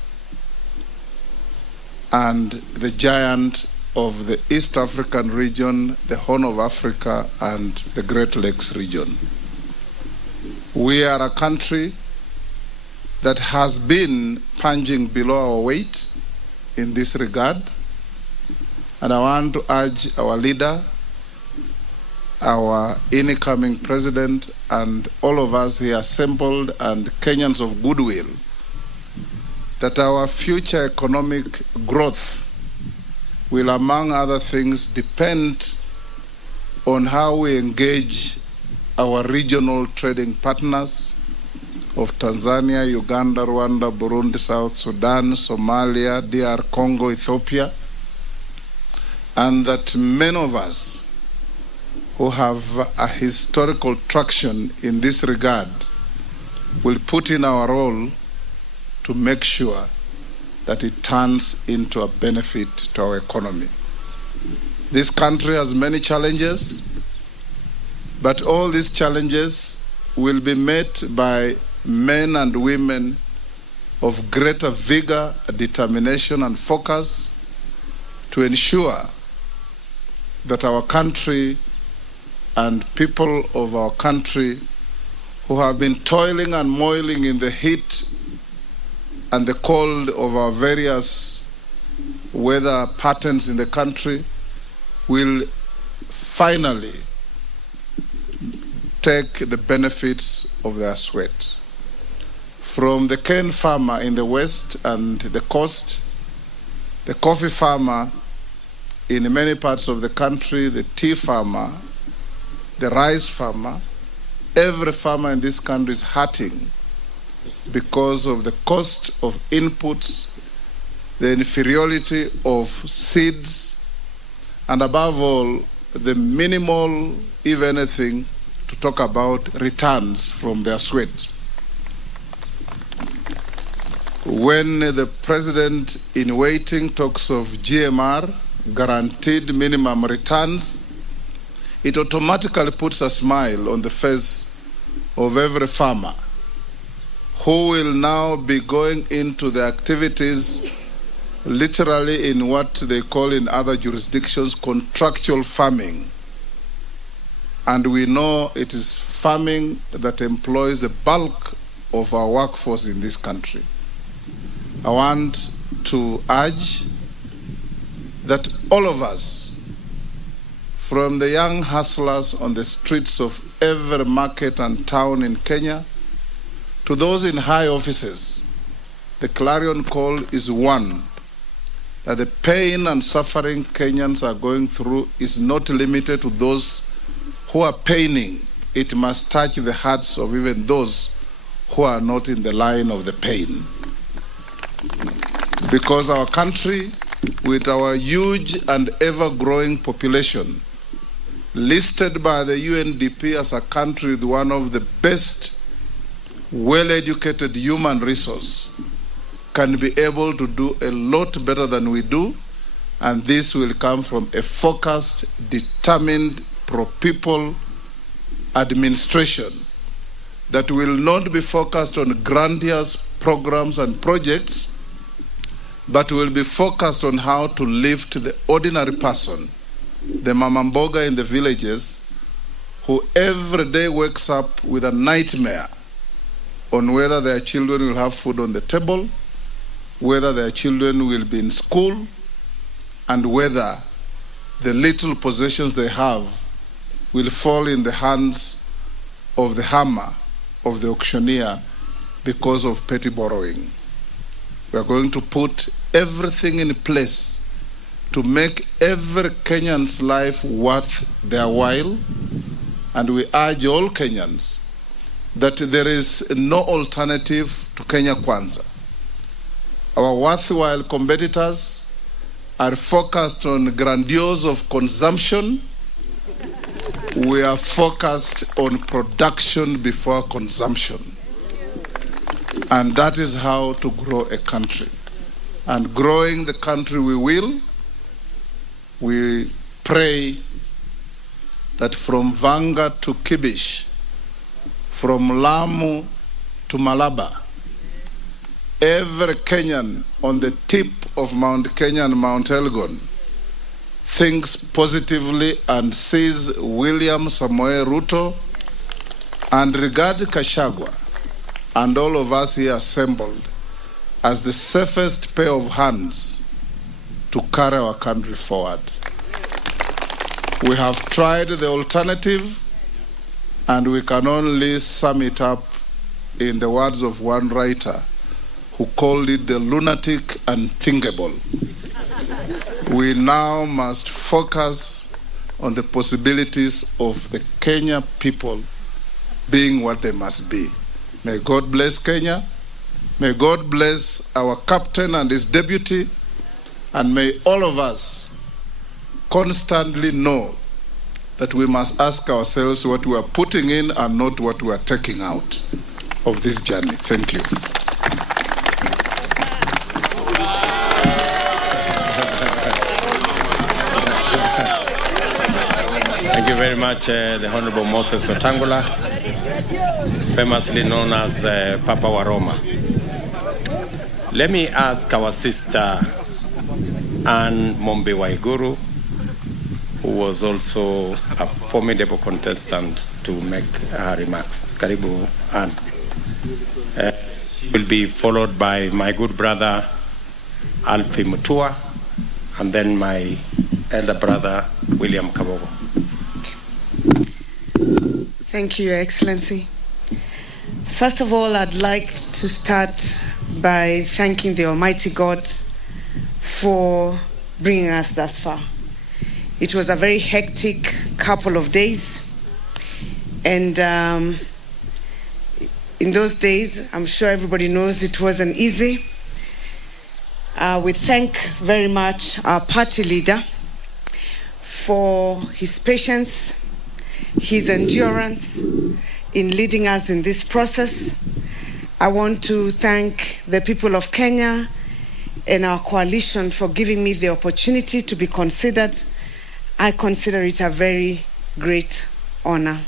and the giant of the East African region, the Horn of Africa, and the Great Lakes region. We are a country that has been punching below our weight in this regard, and I want to urge our leader, our incoming president, and all of us here assembled and Kenyans of goodwill, that our future economic growth will, among other things, depend on how we engage our regional trading partners of Tanzania, Uganda, Rwanda, Burundi, South Sudan, Somalia, DR Congo, Ethiopia, and that many of us who have a historical traction in this regard will put in our role to make sure that it turns into a benefit to our economy. This country has many challenges, but all these challenges will be met by men and women of greater vigor, determination, and focus to ensure that our country and people of our country who have been toiling and moiling in the heat and the cold of our various weather patterns in the country will finally take the benefits of their sweat. From the cane farmer in the west and the coast, the coffee farmer in many parts of the country, the tea farmer, the rice farmer, every farmer in this country is hurting because of the cost of inputs, the inferiority of seeds, and above all, the minimal, if anything, to talk about returns from their sweat. when the president in waiting talks of GMR, guaranteed minimum returns, it automatically puts a smile on the face of every farmer who will now be going into the activities literally in what they call in other jurisdictions contractual farming. And we know it is farming that employs the bulk of our workforce in this country. I want to urge that all of us, from the young hustlers on the streets of every market and town in Kenya, to those in high offices, the clarion call is one, that the pain and suffering Kenyans are going through is not limited to those who are paining. It must touch the hearts of even those who are not in the line of the pain. Because our country, with our huge and ever-growing population, listed by the UNDP as a country with one of the best well-educated human resource, can be able to do a lot better than we do, and this will come from a focused, determined, pro-people administration that will not be focused on grandiose programs and projects, but will be focused on how to lift the ordinary person, the mama mboga in the villages, who every day wakes up with a nightmare on whether their children will have food on the table, whether their children will be in school, and whether the little possessions they have will fall in the hands of the hammer of the auctioneer because of petty borrowing. We are going to put everything in place to make every Kenyan's life worth their while, and we urge all Kenyans that there is no alternative to Kenya Kwanza. Our worthwhile competitors are focused on grandiose of consumption. We are focused on production before consumption. And that is how to grow a country. And growing the country we will. We pray that from Vanga to Kibish, from Lamu to Malaba, every Kenyan on the tip of Mount Kenya and Mount Elgon thinks positively and sees William Samoei Ruto and regard Kashagwa and all of us here assembled as the safest pair of hands to carry our country forward. We have tried the alternative, and we can only sum it up in the words of one writer who called it the lunatic unthinkable. We now must focus on the possibilities of the Kenya people being what they must be. May God bless Kenya. May God bless our captain and his deputy. And may all of us constantly know that we must ask ourselves what we are putting in and not what we are taking out of this journey. Thank you. Thank you very much, the Honorable Moses Wetangula, famously known as Papa Waroma. Let me ask our sister Anne Mombe Waiguru, who was also a formidable contestant, to make her remarks. Karibu, Anne. Will be followed by my good brother Alfie Mutua, and then my elder brother William Kabogo. Thank you, Your Excellency. First of all, I'd like to start by thanking the Almighty God for bringing us thus far. It was a very hectic couple of days, and in those days, I'm sure everybody knows it wasn't easy. We thank very much our party leader for his patience, his endurance in leading us in this process, I want to thank the people of Kenya and our coalition for giving me the opportunity to be considered. I consider it a very great honor.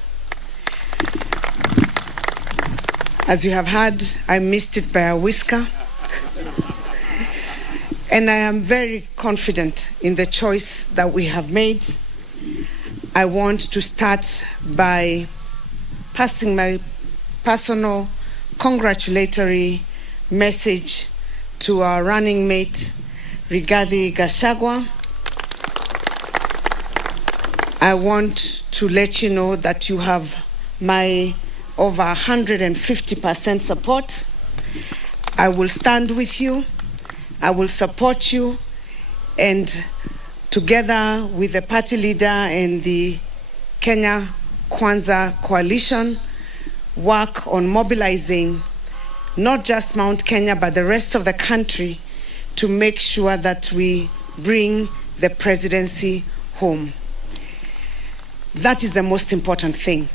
As you have heard, I missed it by a whisker. And I am very confident in the choice that we have made. I want to start by passing my personal congratulatory message to our running mate, Rigathi Gachagua. I want to let you know that you have my over 150% support. I will stand with you. I will support you, and together with the party leader and the Kenya Kwanzaa coalition, work on mobilizing not just Mount Kenya, but the rest of the country to make sure that we bring the presidency home. That is the most important thing.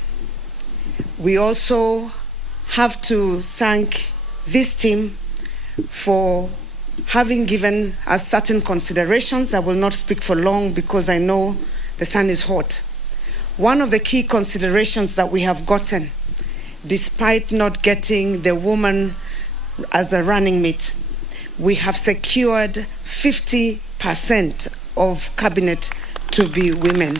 We also have to thank this team for having given us certain considerations. I will not speak for long because I know the sun is hot. One of the key considerations that we have gotten, despite not getting the woman as a running mate, we have secured 50% of cabinet to be women.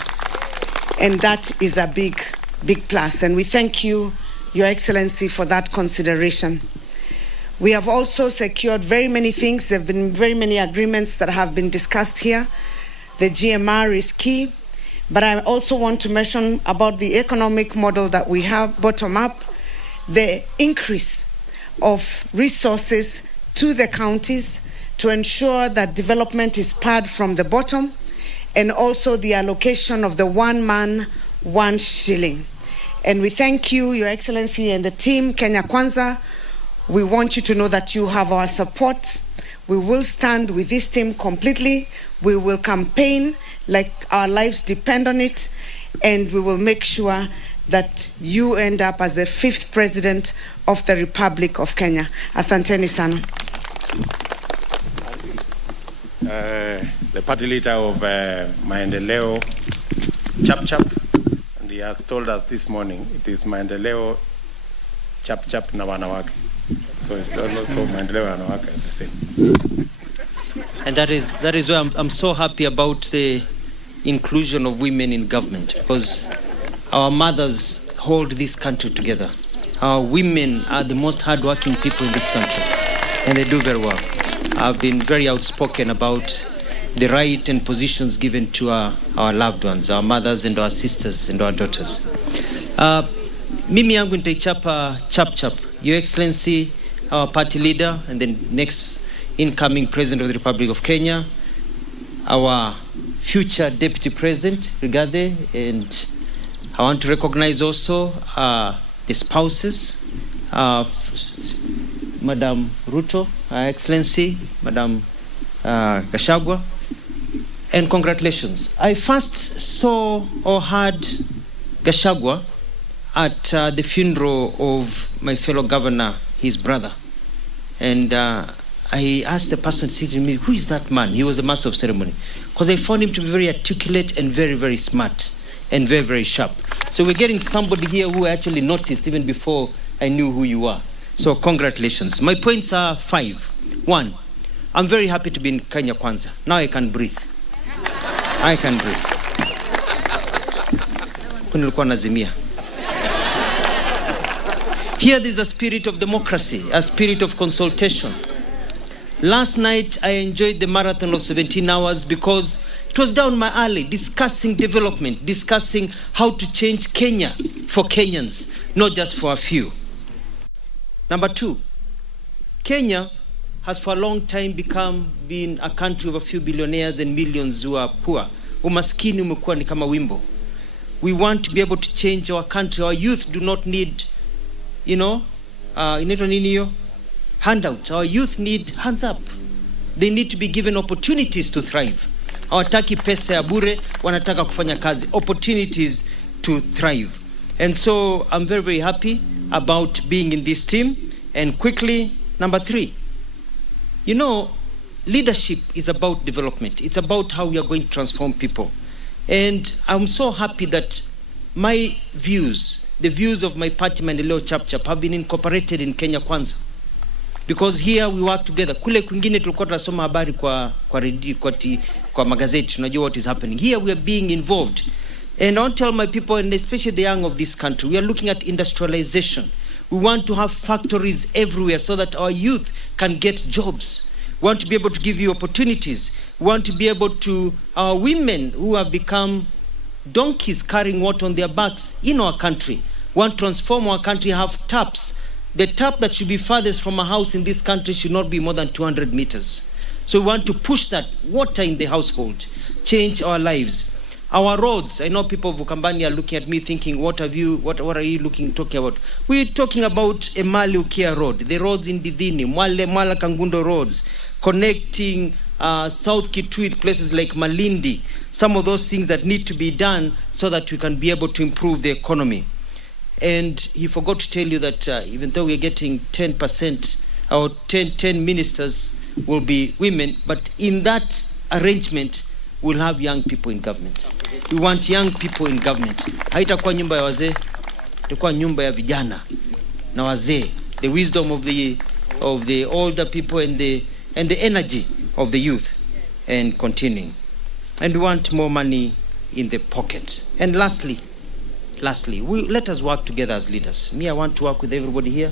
And that is a big, big plus. And we thank you, Your Excellency, for that consideration. We have also secured very many things. There have been very many agreements that have been discussed here. The GMR is key. But I also want to mention about the economic model that we have, bottom up, the increase of resources to the counties to ensure that development is spurred from the bottom, and also the allocation of the 1 man, 1 shilling. And we thank you, Your Excellency, and the team, Kenya Kwanza. We want you to know that you have our support. We will stand with this team completely. We will campaign like our lives depend on it, and we will make sure that you end up as the 5th president of the Republic of Kenya. Asanteni sana. The party leader of Maendeleo Chap, and he has told us this morning it is Maendeleo Chap na wanawake. So it's also Maendeleo and wanawake are the same. And that is why I'm so happy about the inclusion of women in government, because our mothers hold this country together. Our women are the most hardworking people in this country, and they do very well. I've been very outspoken about the right and positions given to our loved ones, our mothers and our sisters and our daughters. Mimi yangu nitaichapa chap. Your Excellency, our party leader, and the next incoming President of the Republic of Kenya, our future Deputy President, Rigathi, and I want to recognize also the spouses, Madam Ruto, Her Excellency, Madam Gachagua, and congratulations. I first saw or heard Gachagua at the funeral of my fellow governor, his brother. And I asked the person sitting to me, who is that man? He was a master of ceremony. Because I found him to be very articulate and very, very smart and very, very sharp. So we're getting somebody here who I actually noticed even before I knew who you are. So congratulations. My points are 5. 1, I'm very happy to be in Kenya Kwanza. Now I can breathe. I can breathe. Kunilikuwa nazimia. Here there's a spirit of democracy, a spirit of consultation. Last night I enjoyed the marathon of 17 hours because it was down my alley, discussing development, discussing how to change Kenya for Kenyans, not just for a few. Number 2, Kenya has for a long time been a country of a few billionaires and millions who are poor. Umaskini umekuwa ni kama wimbo. We want to be able to change our country. Our youth do not need, handouts. Our youth need hands up. They need to be given opportunities to thrive. Hawataki pesa ya bure, wanataka kufanya kazi. Opportunities to thrive. And so I'm very, very happy about being in this team. And quickly, number 3. You know, leadership is about development. It's about how we are going to transform people. And I'm so happy that my views, the views of my party, Maendeleo Chapter, have been incorporated in Kenya Kwanza. Because here we work together. Kule kwingine tulikuwa tunasoma habari kwa magazeti, tunajua what is happening. Here we are being involved. And I want to tell my people, and especially the young of this country, we are looking at industrialization. We want to have factories everywhere so that our youth can get jobs. We want to be able to give you opportunities. We want to be able to, our women who have become donkeys carrying water on their backs in our country, want to transform our country, have taps. The tap that should be farthest from a house in this country should not be more than 200 meters. So we want to push that water in the household, change our lives. Our roads, I know people of Ukambani are looking at me thinking, what are you talking about? We're talking about Emali Ukia Road, the roads in Didini, Mwala Kangundo roads, connecting South Kitui with places like Malindi, some of those things that need to be done so that we can be able to improve the economy. And he forgot to tell you that even though we're getting 10%, our 10 ministers will be women, but in that arrangement, we'll have young people in government. We want young people in government. Haitakuwa nyumba ya wazee, itakuwa nyumba ya vijana na wazee. The wisdom of the older people and the energy of the youth, and continuing. And we want more money in the pocket. And lastly, let us work together as leaders. Me, I want to work with everybody here,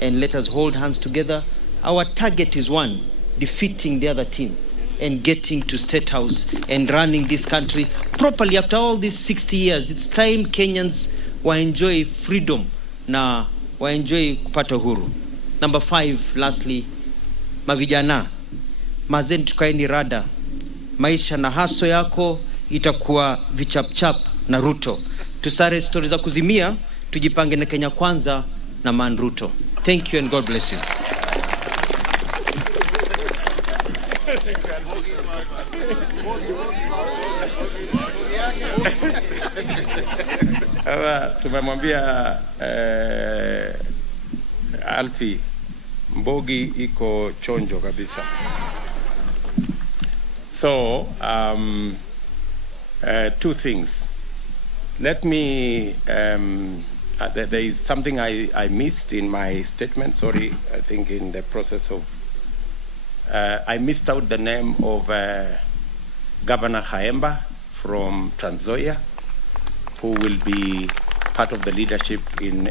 and let us hold hands together. Our target is one, defeating the other team and getting to State House and running this country properly. After all these 60 years, it's time Kenyans enjoy freedom na enjoy kupata uhuru. Number 5, lastly, mavijana, mazeni tukaeni rada. Maisha na haso yako itakuwa vichapchap na Ruto. Tusare story za kuzimia, tujipange na Kenya Kwanza na Man Ruto. Thank you and God bless you. Tumemwambia Alfi Mbogi iko chonjo kabisa. So 2 things. Let me there is something I missed in my statement. Sorry, I think in the process of I missed out the name of Governor Haemba from Trans Nzoia, who will be part of the leadership in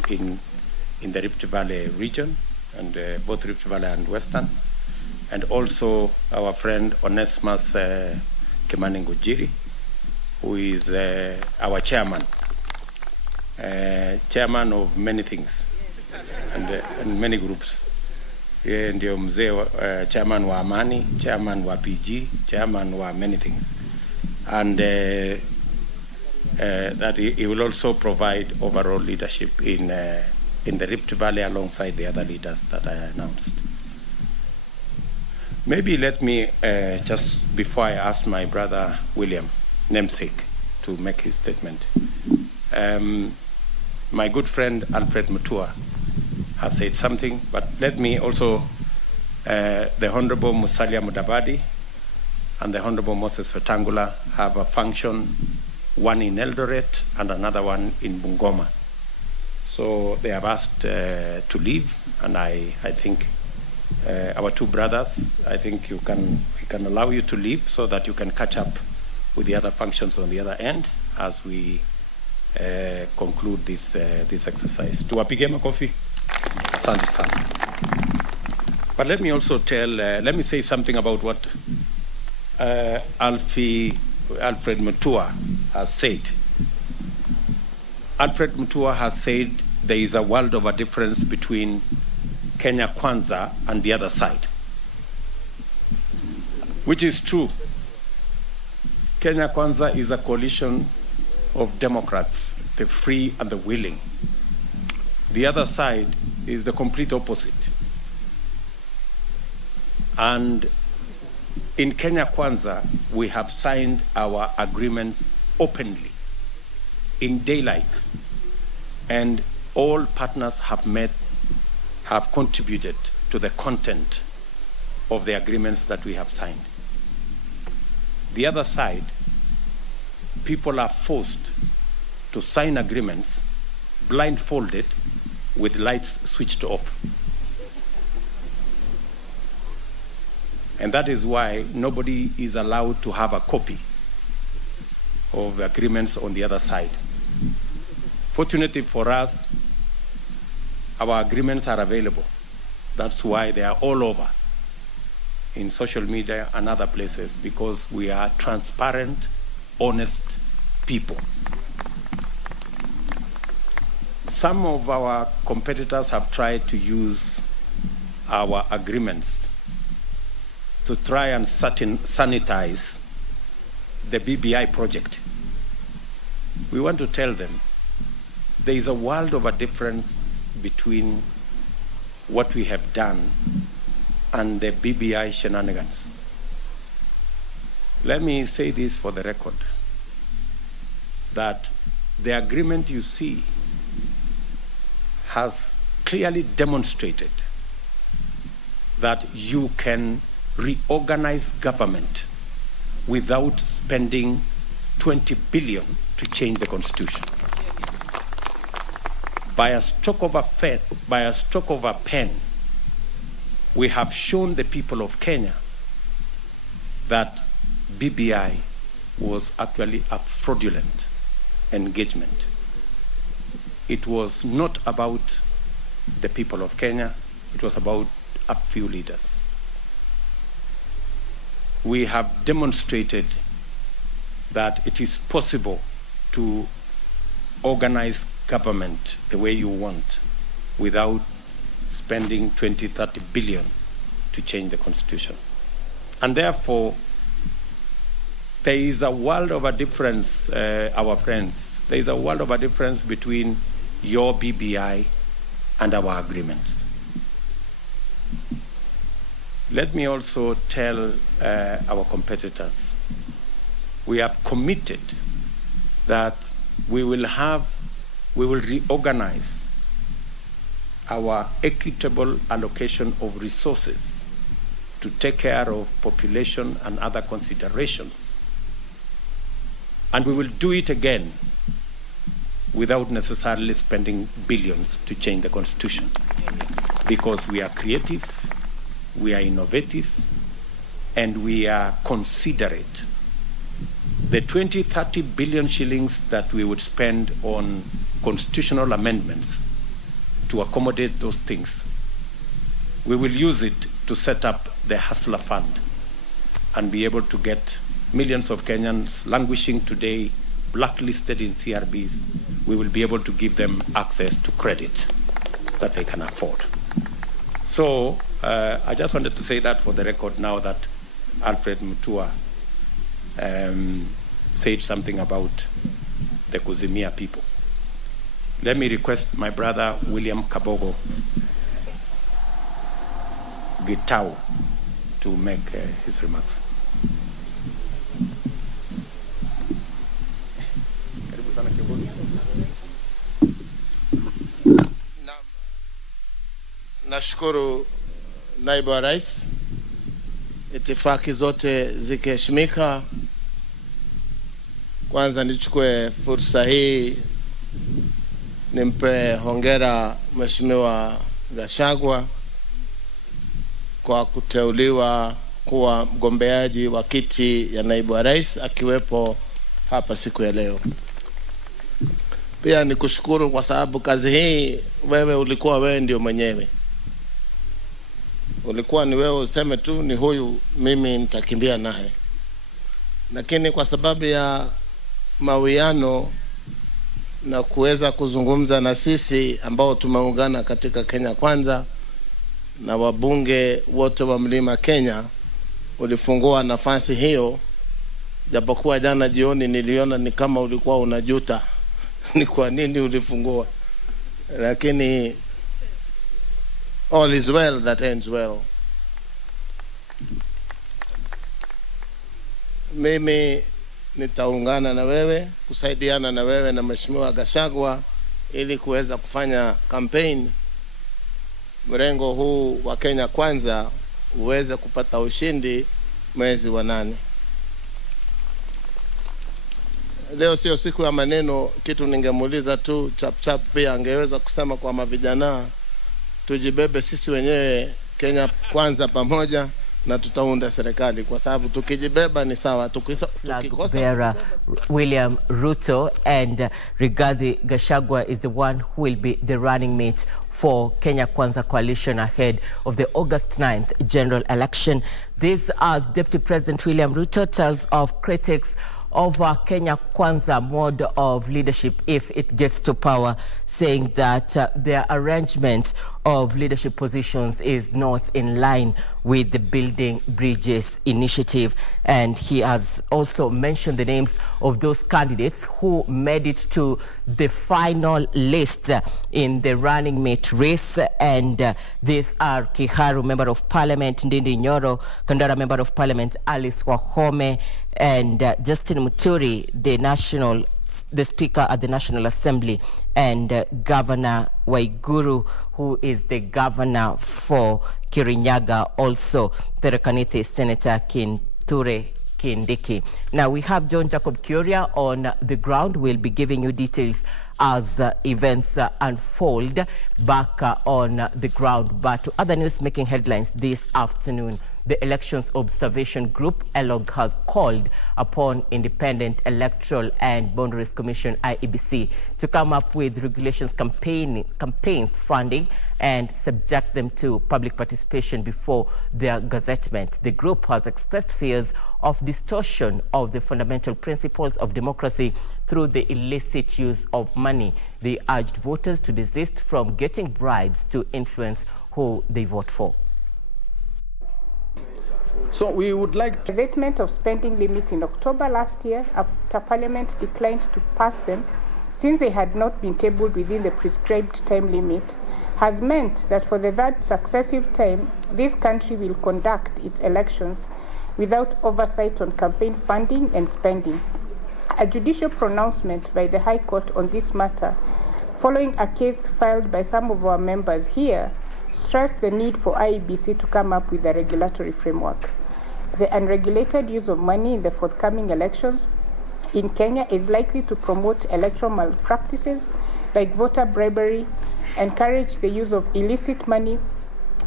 the Rift Valley region, and both Rift Valley and Western, and also our friend Onesmus Kimani Ngujiri, who is our chairman of many things and many groups. Ndio mzee chairman wa Amani, chairman wa PG, chairman wa many things, and that he will also provide overall leadership in the Rift Valley alongside the other leaders that I announced. Maybe let me just before I ask my brother William, namesake, to make his statement. My good friend Alfred Mutua has said something, but let me also, the Honorable Musalia Mudavadi and the Honorable Moses Wetangula have a function, one in Eldoret and another one in Bungoma. So they have asked to leave, and I think our 2 brothers, I think we can allow you to leave so that you can catch up with the other functions on the other end as we conclude this exercise. Tuwapige makofi. Asante sana. But let me also let me say something about what Alfred Mutua has said. Alfred Mutua has said there is a world of a difference between Kenya Kwanza and the other side, which is true. Kenya Kwanza is a coalition of Democrats, the free and the willing. The other side is the complete opposite. And in Kenya Kwanza, we have signed our agreements openly, in daylight, and all partners have have contributed to the content of the agreements that we have signed. The other side, people are forced to sign agreements blindfolded with lights switched off. And that is why nobody is allowed to have a copy of the agreements on the other side. Fortunately for us, our agreements are available. That's why they are all over in social media and other places, because we are transparent, honest people. Some of our competitors have tried to use our agreements to try and sanitize the BBI project. We want to tell them there is a world of a difference between what we have done and the BBI shenanigans. Let me say this for the record, that the agreement you see has clearly demonstrated that you can reorganize government without spending 20 billion to change the constitution. By a stroke of a pen, we have shown the people of Kenya that BBI was actually a fraudulent engagement. It was not about the people of Kenya, it was about a few leaders. We have demonstrated that it is possible to organize government the way you want without spending 20-30 billion to change the constitution. And therefore, there is a world of a difference, our friends. There is a world of a difference between your BBI and our agreements. Let me also tell our competitors, we have committed that we will reorganize our equitable allocation of resources to take care of population and other considerations. And we will do it again without necessarily spending billions to change the constitution, because we are creative, we are innovative, and we are considerate. The 20-30 billion shillings that we would spend on constitutional amendments to accommodate those things, we will use it to set up the Hustler Fund and be able to get millions of Kenyans languishing today, blacklisted in CRBs. We will be able to give them access to credit that they can afford. So I just wanted to say that for the record now that Alfred Mutua said something about the Kuzimia people. Let me request my brother William Kabogo Gitau to make his remarks. Nashukuru Naibu wa Rais, itifaki zote zikiheshimika. Kwanza nichukue fursa hii nimpe hongera Mheshimiwa Gachagua kwa kuteuliwa kuwa mgombeaji wa kiti ya Naibu wa Rais, akiwepo hapa siku ya leo. Pia nikushukuru kwa sababu kazi hii wewe ndio mwenyewe. Ulikuwa ni wewe useme tu ni huyu, mimi nitakimbia naye. Lakini kwa sababu ya mawiano na kuweza kuzungumza na sisi ambao tumeungana katika Kenya Kwanza na wabunge wote wa Mlima Kenya, ulifungua nafasi hiyo, japokuwa jana jioni niliona ni kama ulikuwa unajuta ni kwa nini ulifungua. Lakini all is well that ends well. Mimi nitaungana na wewe, kusaidiana na wewe na Mheshimiwa Gachagua ili kuweza kufanya campaign mrengo huu wa Kenya Kwanza uweze kupata ushindi mwezi wa 8. Leo sio siku ya maneno, kitu ningemuuliza tu chap pia angeweza kusema kwa mavijana tujibebe sisi wenyewe Kenya Kwanza pamoja na tutaunda serikali, kwa sababu tukijibeba ni sawa, tukikosa William Ruto and Rigathi Gachagua is the one who will be the running mate for Kenya Kwanza coalition ahead of the August 9th general election. This as Deputy President William Ruto tells of critics of Kenya Kwanza mode of leadership if it gets to power, saying that their arrangement of leadership positions is not in line with the Building Bridges initiative. And he has also mentioned the names of those candidates who made it to the final list in the running mate race. And these are Kiharu, Member of Parliament, Ndindi Nyoro, Kandara, Member of Parliament, Alice Wahome, and Justin Muturi, the Speaker at the National Assembly, and Governor Waiguru, who is the governor for Kirinyaga, also Tharaka-Nithi Senator Kithure Kindiki. Now we have John Jacob Kuria on the ground. We'll be giving you details as events unfold back on the ground. But to other news making headlines this afternoon, the Elections Observation Group, ELOG, has called upon Independent Electoral and Boundaries Commission, IEBC, to come up with regulations, campaigns, funding, and subject them to public participation before their gazettement. The group has expressed fears of distortion of the fundamental principles of democracy through the illicit use of money. They urged voters to desist from getting bribes to influence who they vote for. So we would like to... Gazettement of spending limits in October last year after Parliament declined to pass them since they had not been tabled within the prescribed time limit has meant that for the third successive time, this country will conduct its elections without oversight on campaign funding and spending. A judicial pronouncement by the High Court on this matter, following a case filed by some of our members here, stressed the need for IEBC to come up with a regulatory framework. The unregulated use of money in the forthcoming elections in Kenya is likely to promote electoral malpractices like voter bribery, encourage the use of illicit money,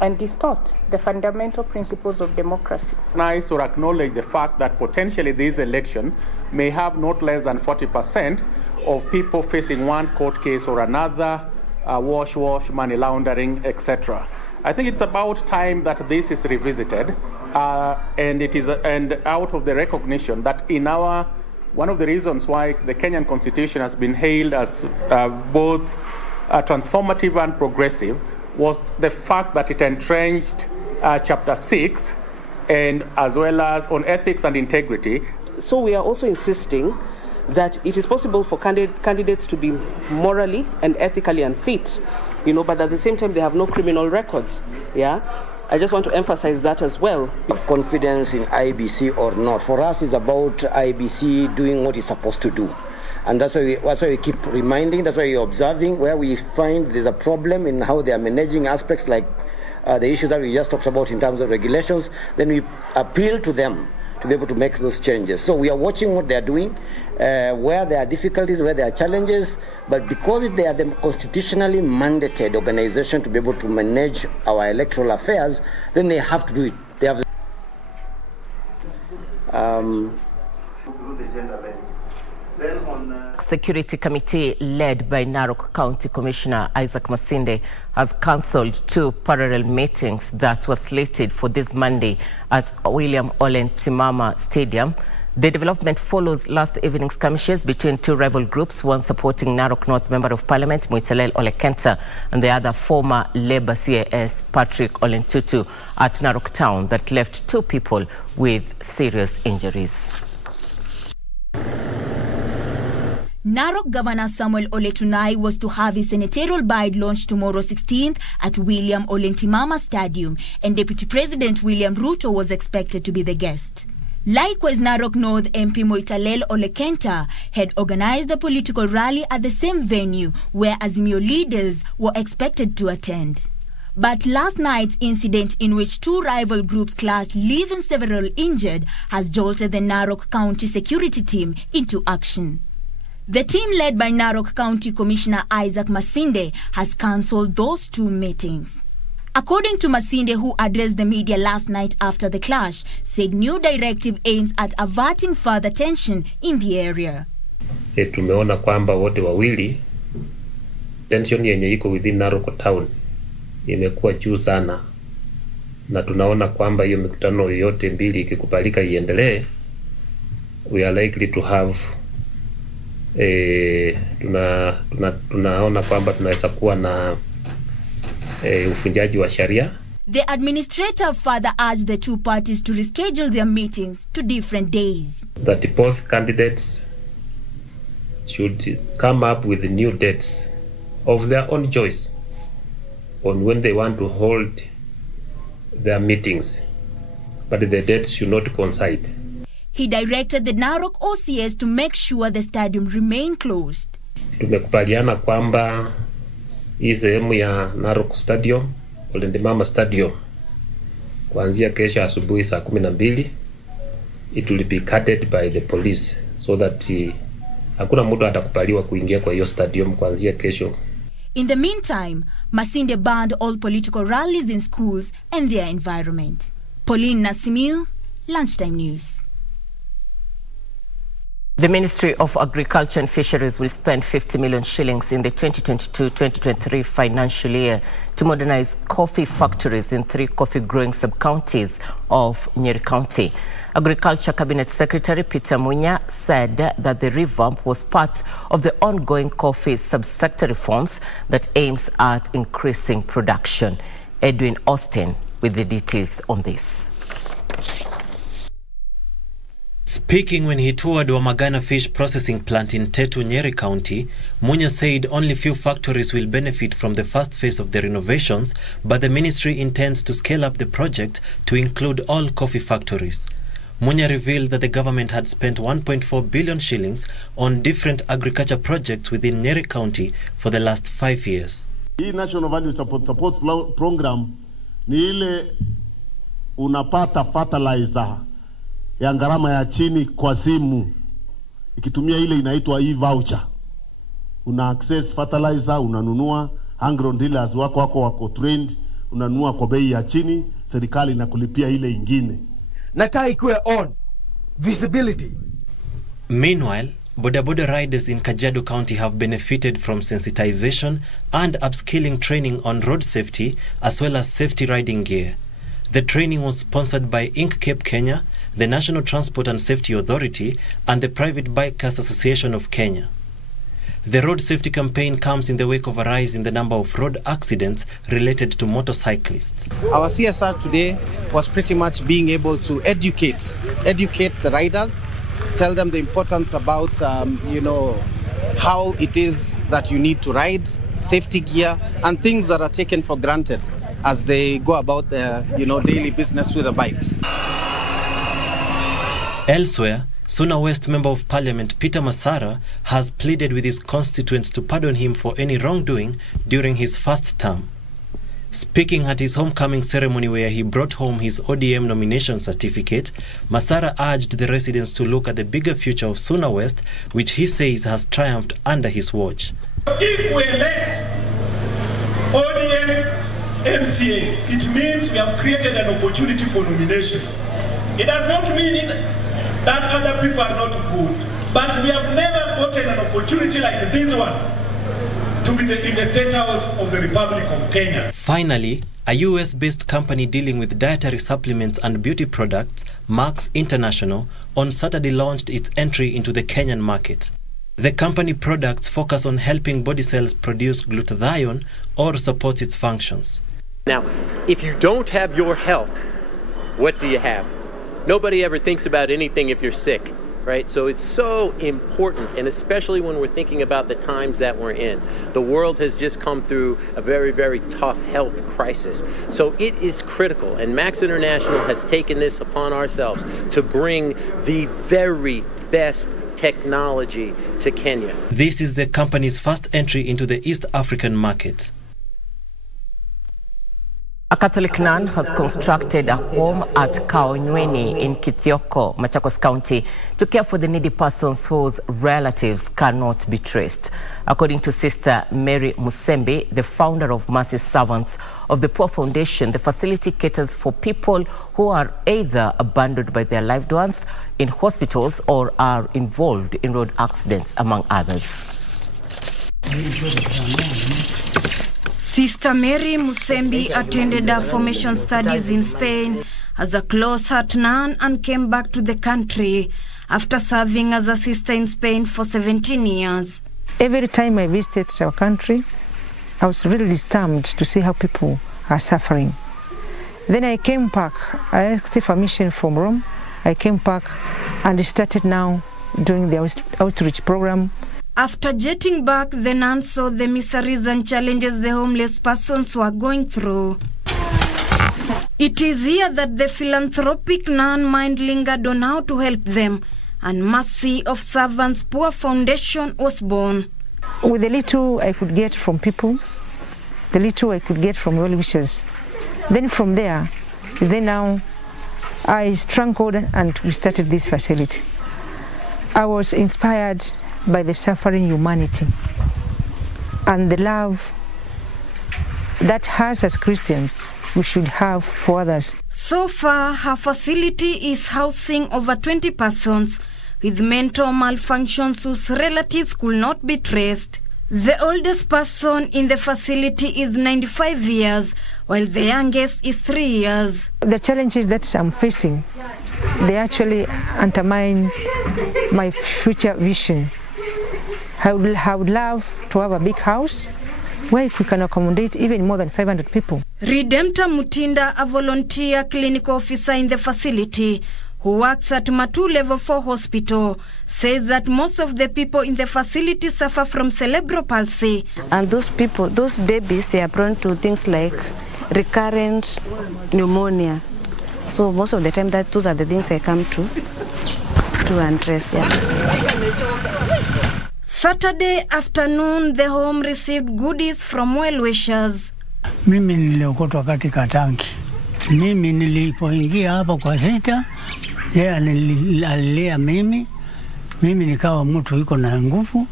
and distort the fundamental principles of democracy. Nice or acknowledge the fact that potentially this election may have not less than 40% of people facing one court case or another, wash, money laundering, etc. I think it's about time that this is revisited, and out of the recognition that in one of the reasons why the Kenyan Constitution has been hailed as both transformative and progressive was the fact that it entrenched Chapter 6, and as well as on ethics and integrity. So we are also insisting that it is possible for candidates to be morally and ethically unfit, but at the same time they have no criminal records. Yeah, I just want to emphasize that as well. Confidence in IEBC or not, for us is about IEBC doing what it's supposed to do. And that's why we keep reminding, that's why we're observing where we find there's a problem in how they are managing aspects like the issue that we just talked about in terms of regulations. Then we appeal to them to be able to make those changes. So we are watching what they are doing, where there are difficulties, where there are challenges, but because they are the constitutionally mandated organization to be able to manage our electoral affairs, then they have to do it. They have Security Committee led by Narok County Commissioner Isaac Masinde has cancelled 2 parallel meetings that were slated for this Monday at William Ole Ntimama Stadium. The development follows last evening's skirmishes between 2 rival groups, one supporting Narok North Member of Parliament Muitalel Ole Kenta and the other former Labour CAS Patrick Ole Ntutu at Narok Town, that left 2 people with serious injuries. Narok Governor Samuel Ole Tunai was to have his senatorial bid launched tomorrow 16th at William Ole Ntimama Stadium, and Deputy President William Ruto was expected to be the guest. Likewise, Narok North MP Muitalel Ole Kenta had organized a political rally at the same venue where Azimio leaders were expected to attend. But last night's incident in which two rival groups clashed, leaving several injured, has jolted the Narok County security team into action. The team led by Narok County Commissioner Isaac Masinde has cancelled those two meetings. According to Masinde, who addressed the media last night after the clash, said new directive aims at averting further tension in the area. Tumeona kwamba wote wawili tension yenye iko within Narok town imekuwa juu sana, na tunaona kwamba hiyo mikutano yote mbili ikikubalika iendelee, we are likely to have tunaona kwamba tunaweza kuwa na ufunjaji wa sharia. The administrator further urged the two parties to reschedule their meetings to different days. That both candidates should come up with new dates of their own choice on when they want to hold their meetings, but the dates should not coincide. He directed the Narok OCS to make sure the stadium remain closed. Tumekubaliana kwamba hii sehemu ya Narok Stadium, Olendimama Stadium, kuanzia kesho asubuhi saa 12, it will be guarded by the police so that hakuna mtu atakubaliwa kuingia kwa hiyo stadium kuanzia kesho. In the meantime, Masinde banned all political rallies in schools and their environment. Pauline Nasimiu, Lunchtime News. The Ministry of Agriculture and Fisheries will spend 50 million shillings in the 2022-2023 financial year to modernize coffee factories in 3 coffee-growing sub-counties of Nyeri County. Agriculture Cabinet Secretary Peter Munya said that the revamp was part of the ongoing coffee subsector reforms that aims at increasing production. Edwin Austin with the details on this. Speaking when he toured Wamagana Fish Processing Plant in Tetu, Nyeri County, Munya said only few factories will benefit from the first phase of the renovations, but the ministry intends to scale up the project to include all coffee factories. Munya revealed that the government had spent 1.4 billion shillings on different agriculture projects within Nyeri County for the last 5 years. Hii National Value Support Program ni ile unapata fertilizer ya gharama ya chini kwa simu, ikitumia ile inaitwa e-voucher. Una access fertilizer, unanunua, agro dealers wako trained, unanunua kwa bei ya chini, serikali inakulipia ile ingine. Nataka ikuwe on visibility. Meanwhile, boda riders in Kajiado County have benefited from sensitization and upskilling training on road safety as well as safety riding gear. The training was sponsored by Inc. Cape Kenya, the National Transport and Safety Authority, and the Private Bikers Association of Kenya. The road safety campaign comes in the wake of a rise in the number of road accidents related to motorcyclists. Our CSR today was pretty much being able to educate the riders, tell them the importance about, how it is that you need to ride, safety gear, and things that are taken for granted as they go about their, daily business with the bikes. Elsewhere, Suna West Member of Parliament Peter Masara has pleaded with his constituents to pardon him for any wrongdoing during his first term. Speaking at his homecoming ceremony where he brought home his ODM nomination certificate, Masara urged the residents to look at the bigger future of Suna West, which he says has triumphed under his watch. If we elect ODM MCAs, it means we have created an opportunity for nomination. It does not mean that other people are not good, but we have never gotten an opportunity like this one to be in the State House of the Republic of Kenya. Finally, a US-based company dealing with dietary supplements and beauty products, Marx International, on Saturday launched its entry into the Kenyan market. The company products focus on helping body cells produce glutathione or support its functions. Now, if you don't have your health, what do you have? Nobody ever thinks about anything if you're sick, right? So it's so important, and especially when we're thinking about the times that we're in. The world has just come through a very, very tough health crisis. So it is critical, and Marx International has taken this upon ourselves to bring the very best technology to Kenya. This is the company's first entry into the East African market. The company products focus on helping body cells produce glutathione or support its functions. Now, if you don't have your health, what do you have? Nobody ever thinks about anything if you're sick, right? So it's so important, and especially when we're thinking about the times that we're in. The world has just come through a very, very tough health crisis. So it is critical, and Marx International has taken this upon ourselves to bring the very best technology to Kenya. This is the company's first entry into the East African market. A Catholic nun has constructed a home at Kaonyweni in Kithioko, Machakos County, to care for the needy persons whose relatives cannot be traced. According to Sister Mary Musembi, the founder of Mercy Servants of the Poor Foundation, the facility caters for people who are either abandoned by their loved ones in hospitals or are involved in road accidents, among others. Sister Mary Musembi attended her formation studies in Spain as a close-heart nun and came back to the country after serving as a sister in Spain for 17 years. Every time I visited our country, I was really disturbed to see how people are suffering. Then I came back. I asked for mission from Rome. I came back and started now doing the outreach program. After jetting back, the nun saw the miseries and challenges the homeless persons were going through. It is here that the philanthropic nun mind lingered on how to help them, and Mercy of Servants Poor Foundation was born. With the little I could get from people, the little I could get from well-wishers, then from there, now I struggled and we started this facility. I was inspired by the suffering humanity and the love that us as Christians we should have for others. So far, her facility is housing over 20 persons with mental malfunctions whose relatives could not be traced. The oldest person in the facility is 95 years, while the youngest is 3 years. The challenges that I'm facing, they actually undermine my future vision. I would love to have a big house where we can accommodate even more than 500 people. Redemptor Mutinda, a volunteer clinical officer in the facility who works at Matu Level 4 Hospital, says that most of the people in the facility suffer from cerebral palsy. And those people, those babies, they are prone to things like recurrent pneumonia. So most of the time, those are the things I come to address. Yeah. Saturday afternoon, the home received goodies from well-wishers. Mimi niliokotwa katika tanki. Mimi nilipoingia hapa kwa sita, yeye alilea mimi nikawa mtu yuko na nguvu,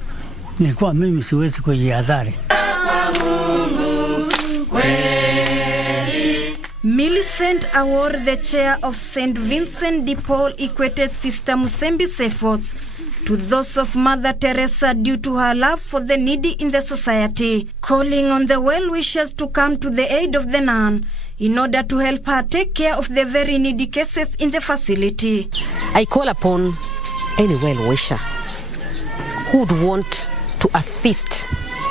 nilikuwa mimi siwezi kujihadhari. Millicent Award, the chair of St. Vincent de Paul, equated Sister Musembi's efforts to those of Mother Teresa due to her love for the needy in the society, calling on the well-wishers to come to the aid of the nun in order to help her take care of the very needy cases in the facility. I call upon any well-wisher who would want to assist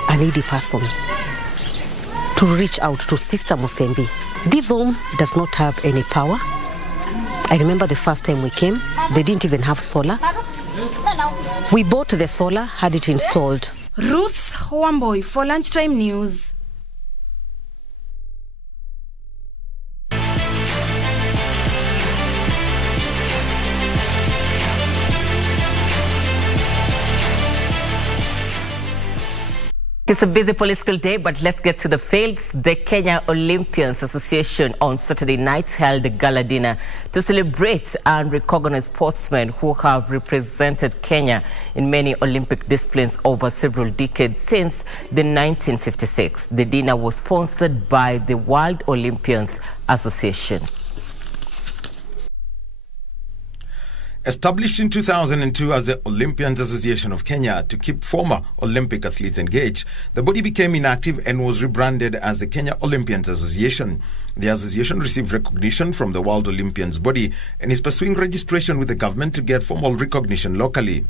a needy person to reach out to Sister Musembi. This home does not have any power. I remember the first time we came, they didn't even have solar. We bought the solar, had it installed. Ruth Wamboy for Lunchtime News. It's a busy political day, but let's get to the fields. The Kenya Olympians Association on Saturday night held a gala dinner to celebrate and recognize sportsmen who have represented Kenya in many Olympic disciplines over several decades since the 1956. The dinner was sponsored by the World Olympians Association. Established in 2002 as the Olympians Association of Kenya to keep former Olympic athletes engaged, the body became inactive and was rebranded as the Kenya Olympians Association. The association received recognition from the World Olympians body and is pursuing registration with the government to get formal recognition locally.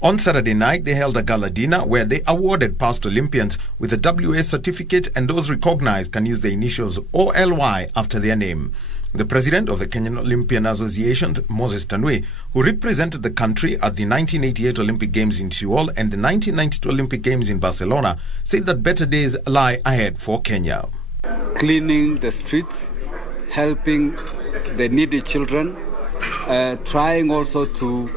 On Saturday night, they held a gala dinner where they awarded past Olympians with a WA certificate, and those recognized can use the initials OLY after their name. The president of the Kenyan Olympian Association, Moses Tanui, who represented the country at the 1988 Olympic Games in Seoul and the 1992 Olympic Games in Barcelona, said that better days lie ahead for Kenya. Cleaning the streets, helping the needy children, trying also to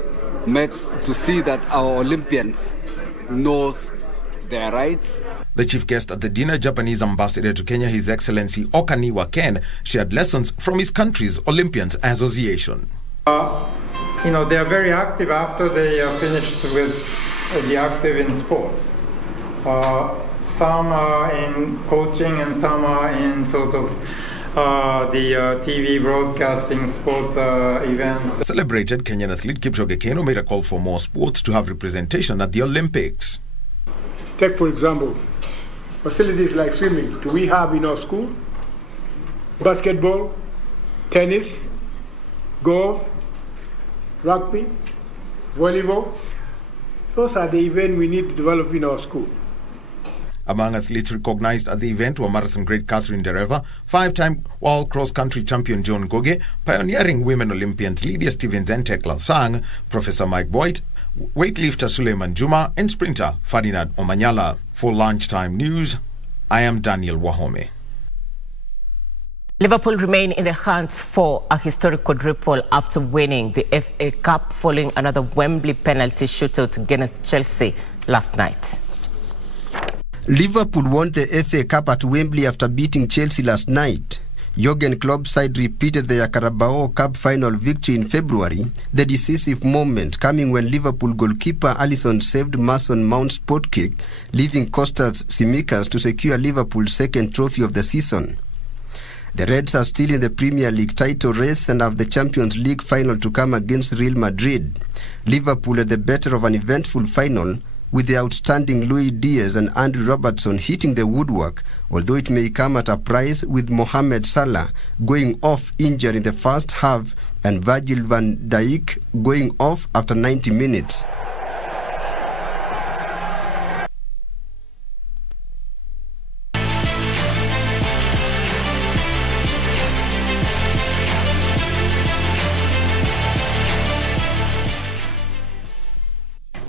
see that our Olympians knows their rights. The chief guest at the dinner, Japanese ambassador to Kenya, His Excellency Okaniwa Ken, shared lessons from his country's Olympians Association. They are very active after they are finished with the active in sports. Some are in coaching and some are in sort of the TV broadcasting sports events. Celebrated Kenyan athlete Kipchoge Keino made a call for more sports to have representation at the Olympics. Take, for example, facilities like swimming. Do we have in our school? Basketball, tennis, golf, rugby, volleyball. Those are the events we need to develop in our school. Among athletes recognized at the event were marathon great Catherine Dereva, 5-time world cross-country champion John Goge, pioneering women Olympians Lydia Stevens and Tekla Sang, Professor Mike Boyd, weightlifter Suleiman Juma, and sprinter Ferdinand Omanyala. For lunchtime news, I am Daniel Wahome. Liverpool remain in the hunt for a historic quadruple after winning the FA Cup following another Wembley penalty shootout against Chelsea last night. Liverpool won the FA Cup at Wembley after beating Chelsea last night. Jurgen Klopp's side repeated their Carabao Cup final victory in February, the decisive moment coming when Liverpool goalkeeper Alisson saved Mason Mount's spot kick, leaving Kostas Tsimikas to secure Liverpool's second trophy of the season. The Reds are still in the Premier League title race and have the Champions League final to come against Real Madrid. Liverpool had the better of an eventful final, with the outstanding Luis Diaz and Andrew Robertson hitting the woodwork, although it may come at a price, with Mohamed Salah going off injured in the first half and Virgil van Dijk going off after 90 minutes.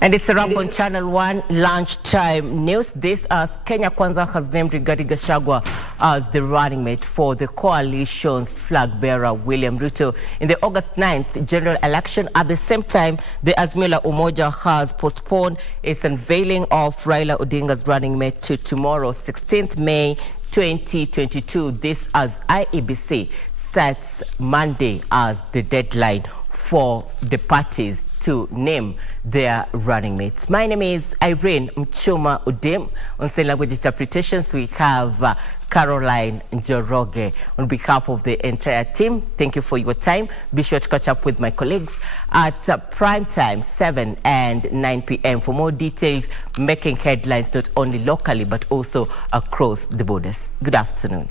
And it's a wrap on Channel 1 lunchtime news. This as Kenya Kwanza has named Rigathi Gachagua as the running mate for the coalition's flag bearer William Ruto in the August 9th general election. At the same time, the Azimio la Umoja has postponed its unveiling of Raila Odinga's running mate to tomorrow, 16th May 2022. This as IEBC sets Monday as the deadline for the parties to name their running mates. My name is Irene Mchuma Udim. On Sign Language Interpretations, we have Caroline Njoroge. On behalf of the entire team, thank you for your time. Be sure to catch up with my colleagues at prime time, 7 and 9 p.m. for more details, making headlines not only locally but also across the borders. Good afternoon.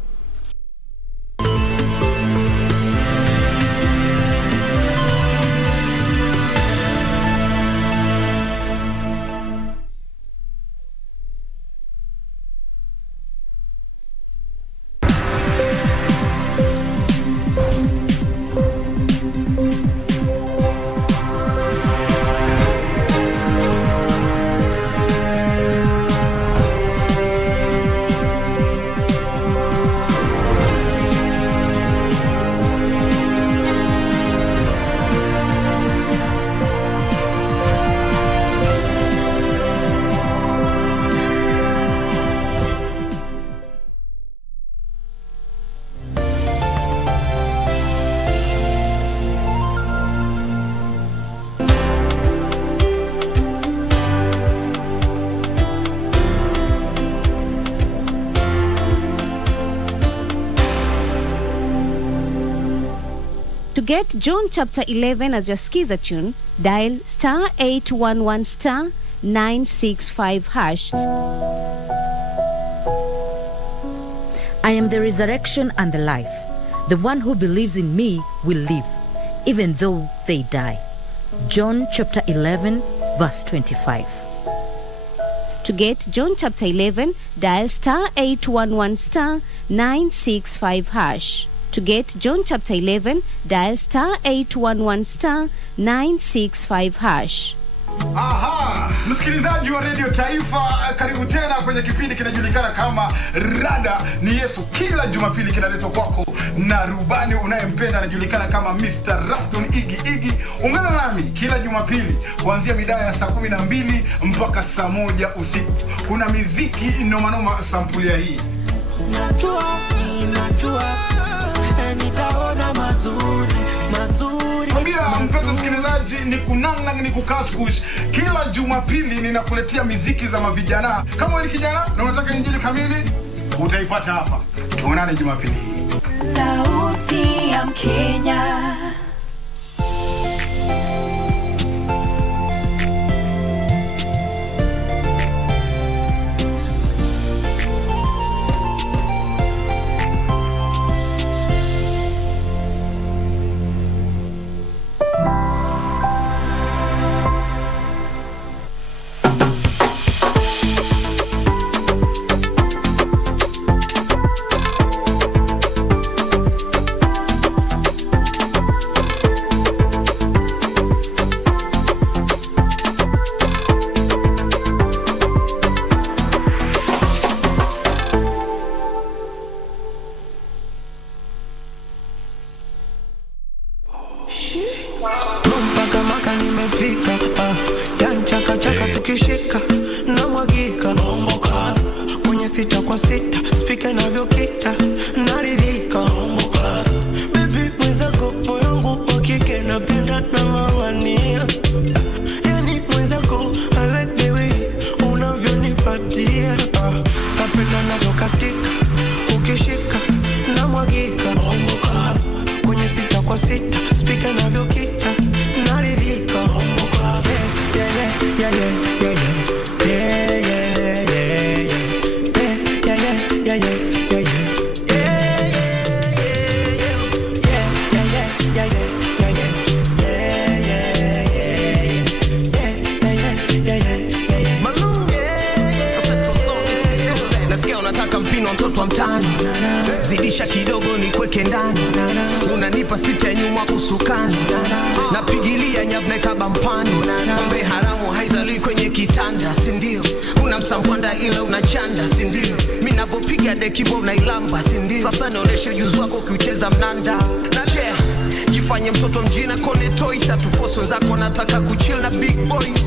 To get John chapter 11 as your skiza tune, dial star 811 star 965 hash. I am the resurrection and the life. The one who believes in me will live, even though they die. John chapter 11, verse 25. To get John chapter 11, dial star 811 star 965 hash. To get John chapter 11, dial star 811 star 965 hash. Aha! Msikilizaji wa Radio Taifa, karibu tena kwenye kipindi kinajulikana kama Rada ni Yesu. Kila Jumapili kinaletwa kwako na rubani unayempenda anajulikana kama Mr. Rafton Igi. Ungana nami kila Jumapili kuanzia mida ya saa 12 mpaka saa 1 usiku. Kuna muziki noma sampulia hii. Najua nitaona mazuri. Mwambia mpenzi msikilizaji, ni kunanga ni kukaskush. Kila Jumapili ninakuletea miziki za mavijana. Kama wewe ni kijana na unataka injili kamili, utaipata hapa. Tuonane Jumapili hii. Sauti ya Mkenya. Zidisha kidogo ni kweke ndani. Unanipa sita nyuma kusukani. Napigilia nyavne kabampani. Mambe haramu haizalui kwenye kitanda, sindio? Unamsamkwanda ila unachanda, sindio? Minavopiga dekibo unailamba, sindio? Sasa naoneshe ujuzi wako ukiucheza mnanda. Jifanye mtoto mjina kone toys. Atufoso zako nataka kuchill na big boys.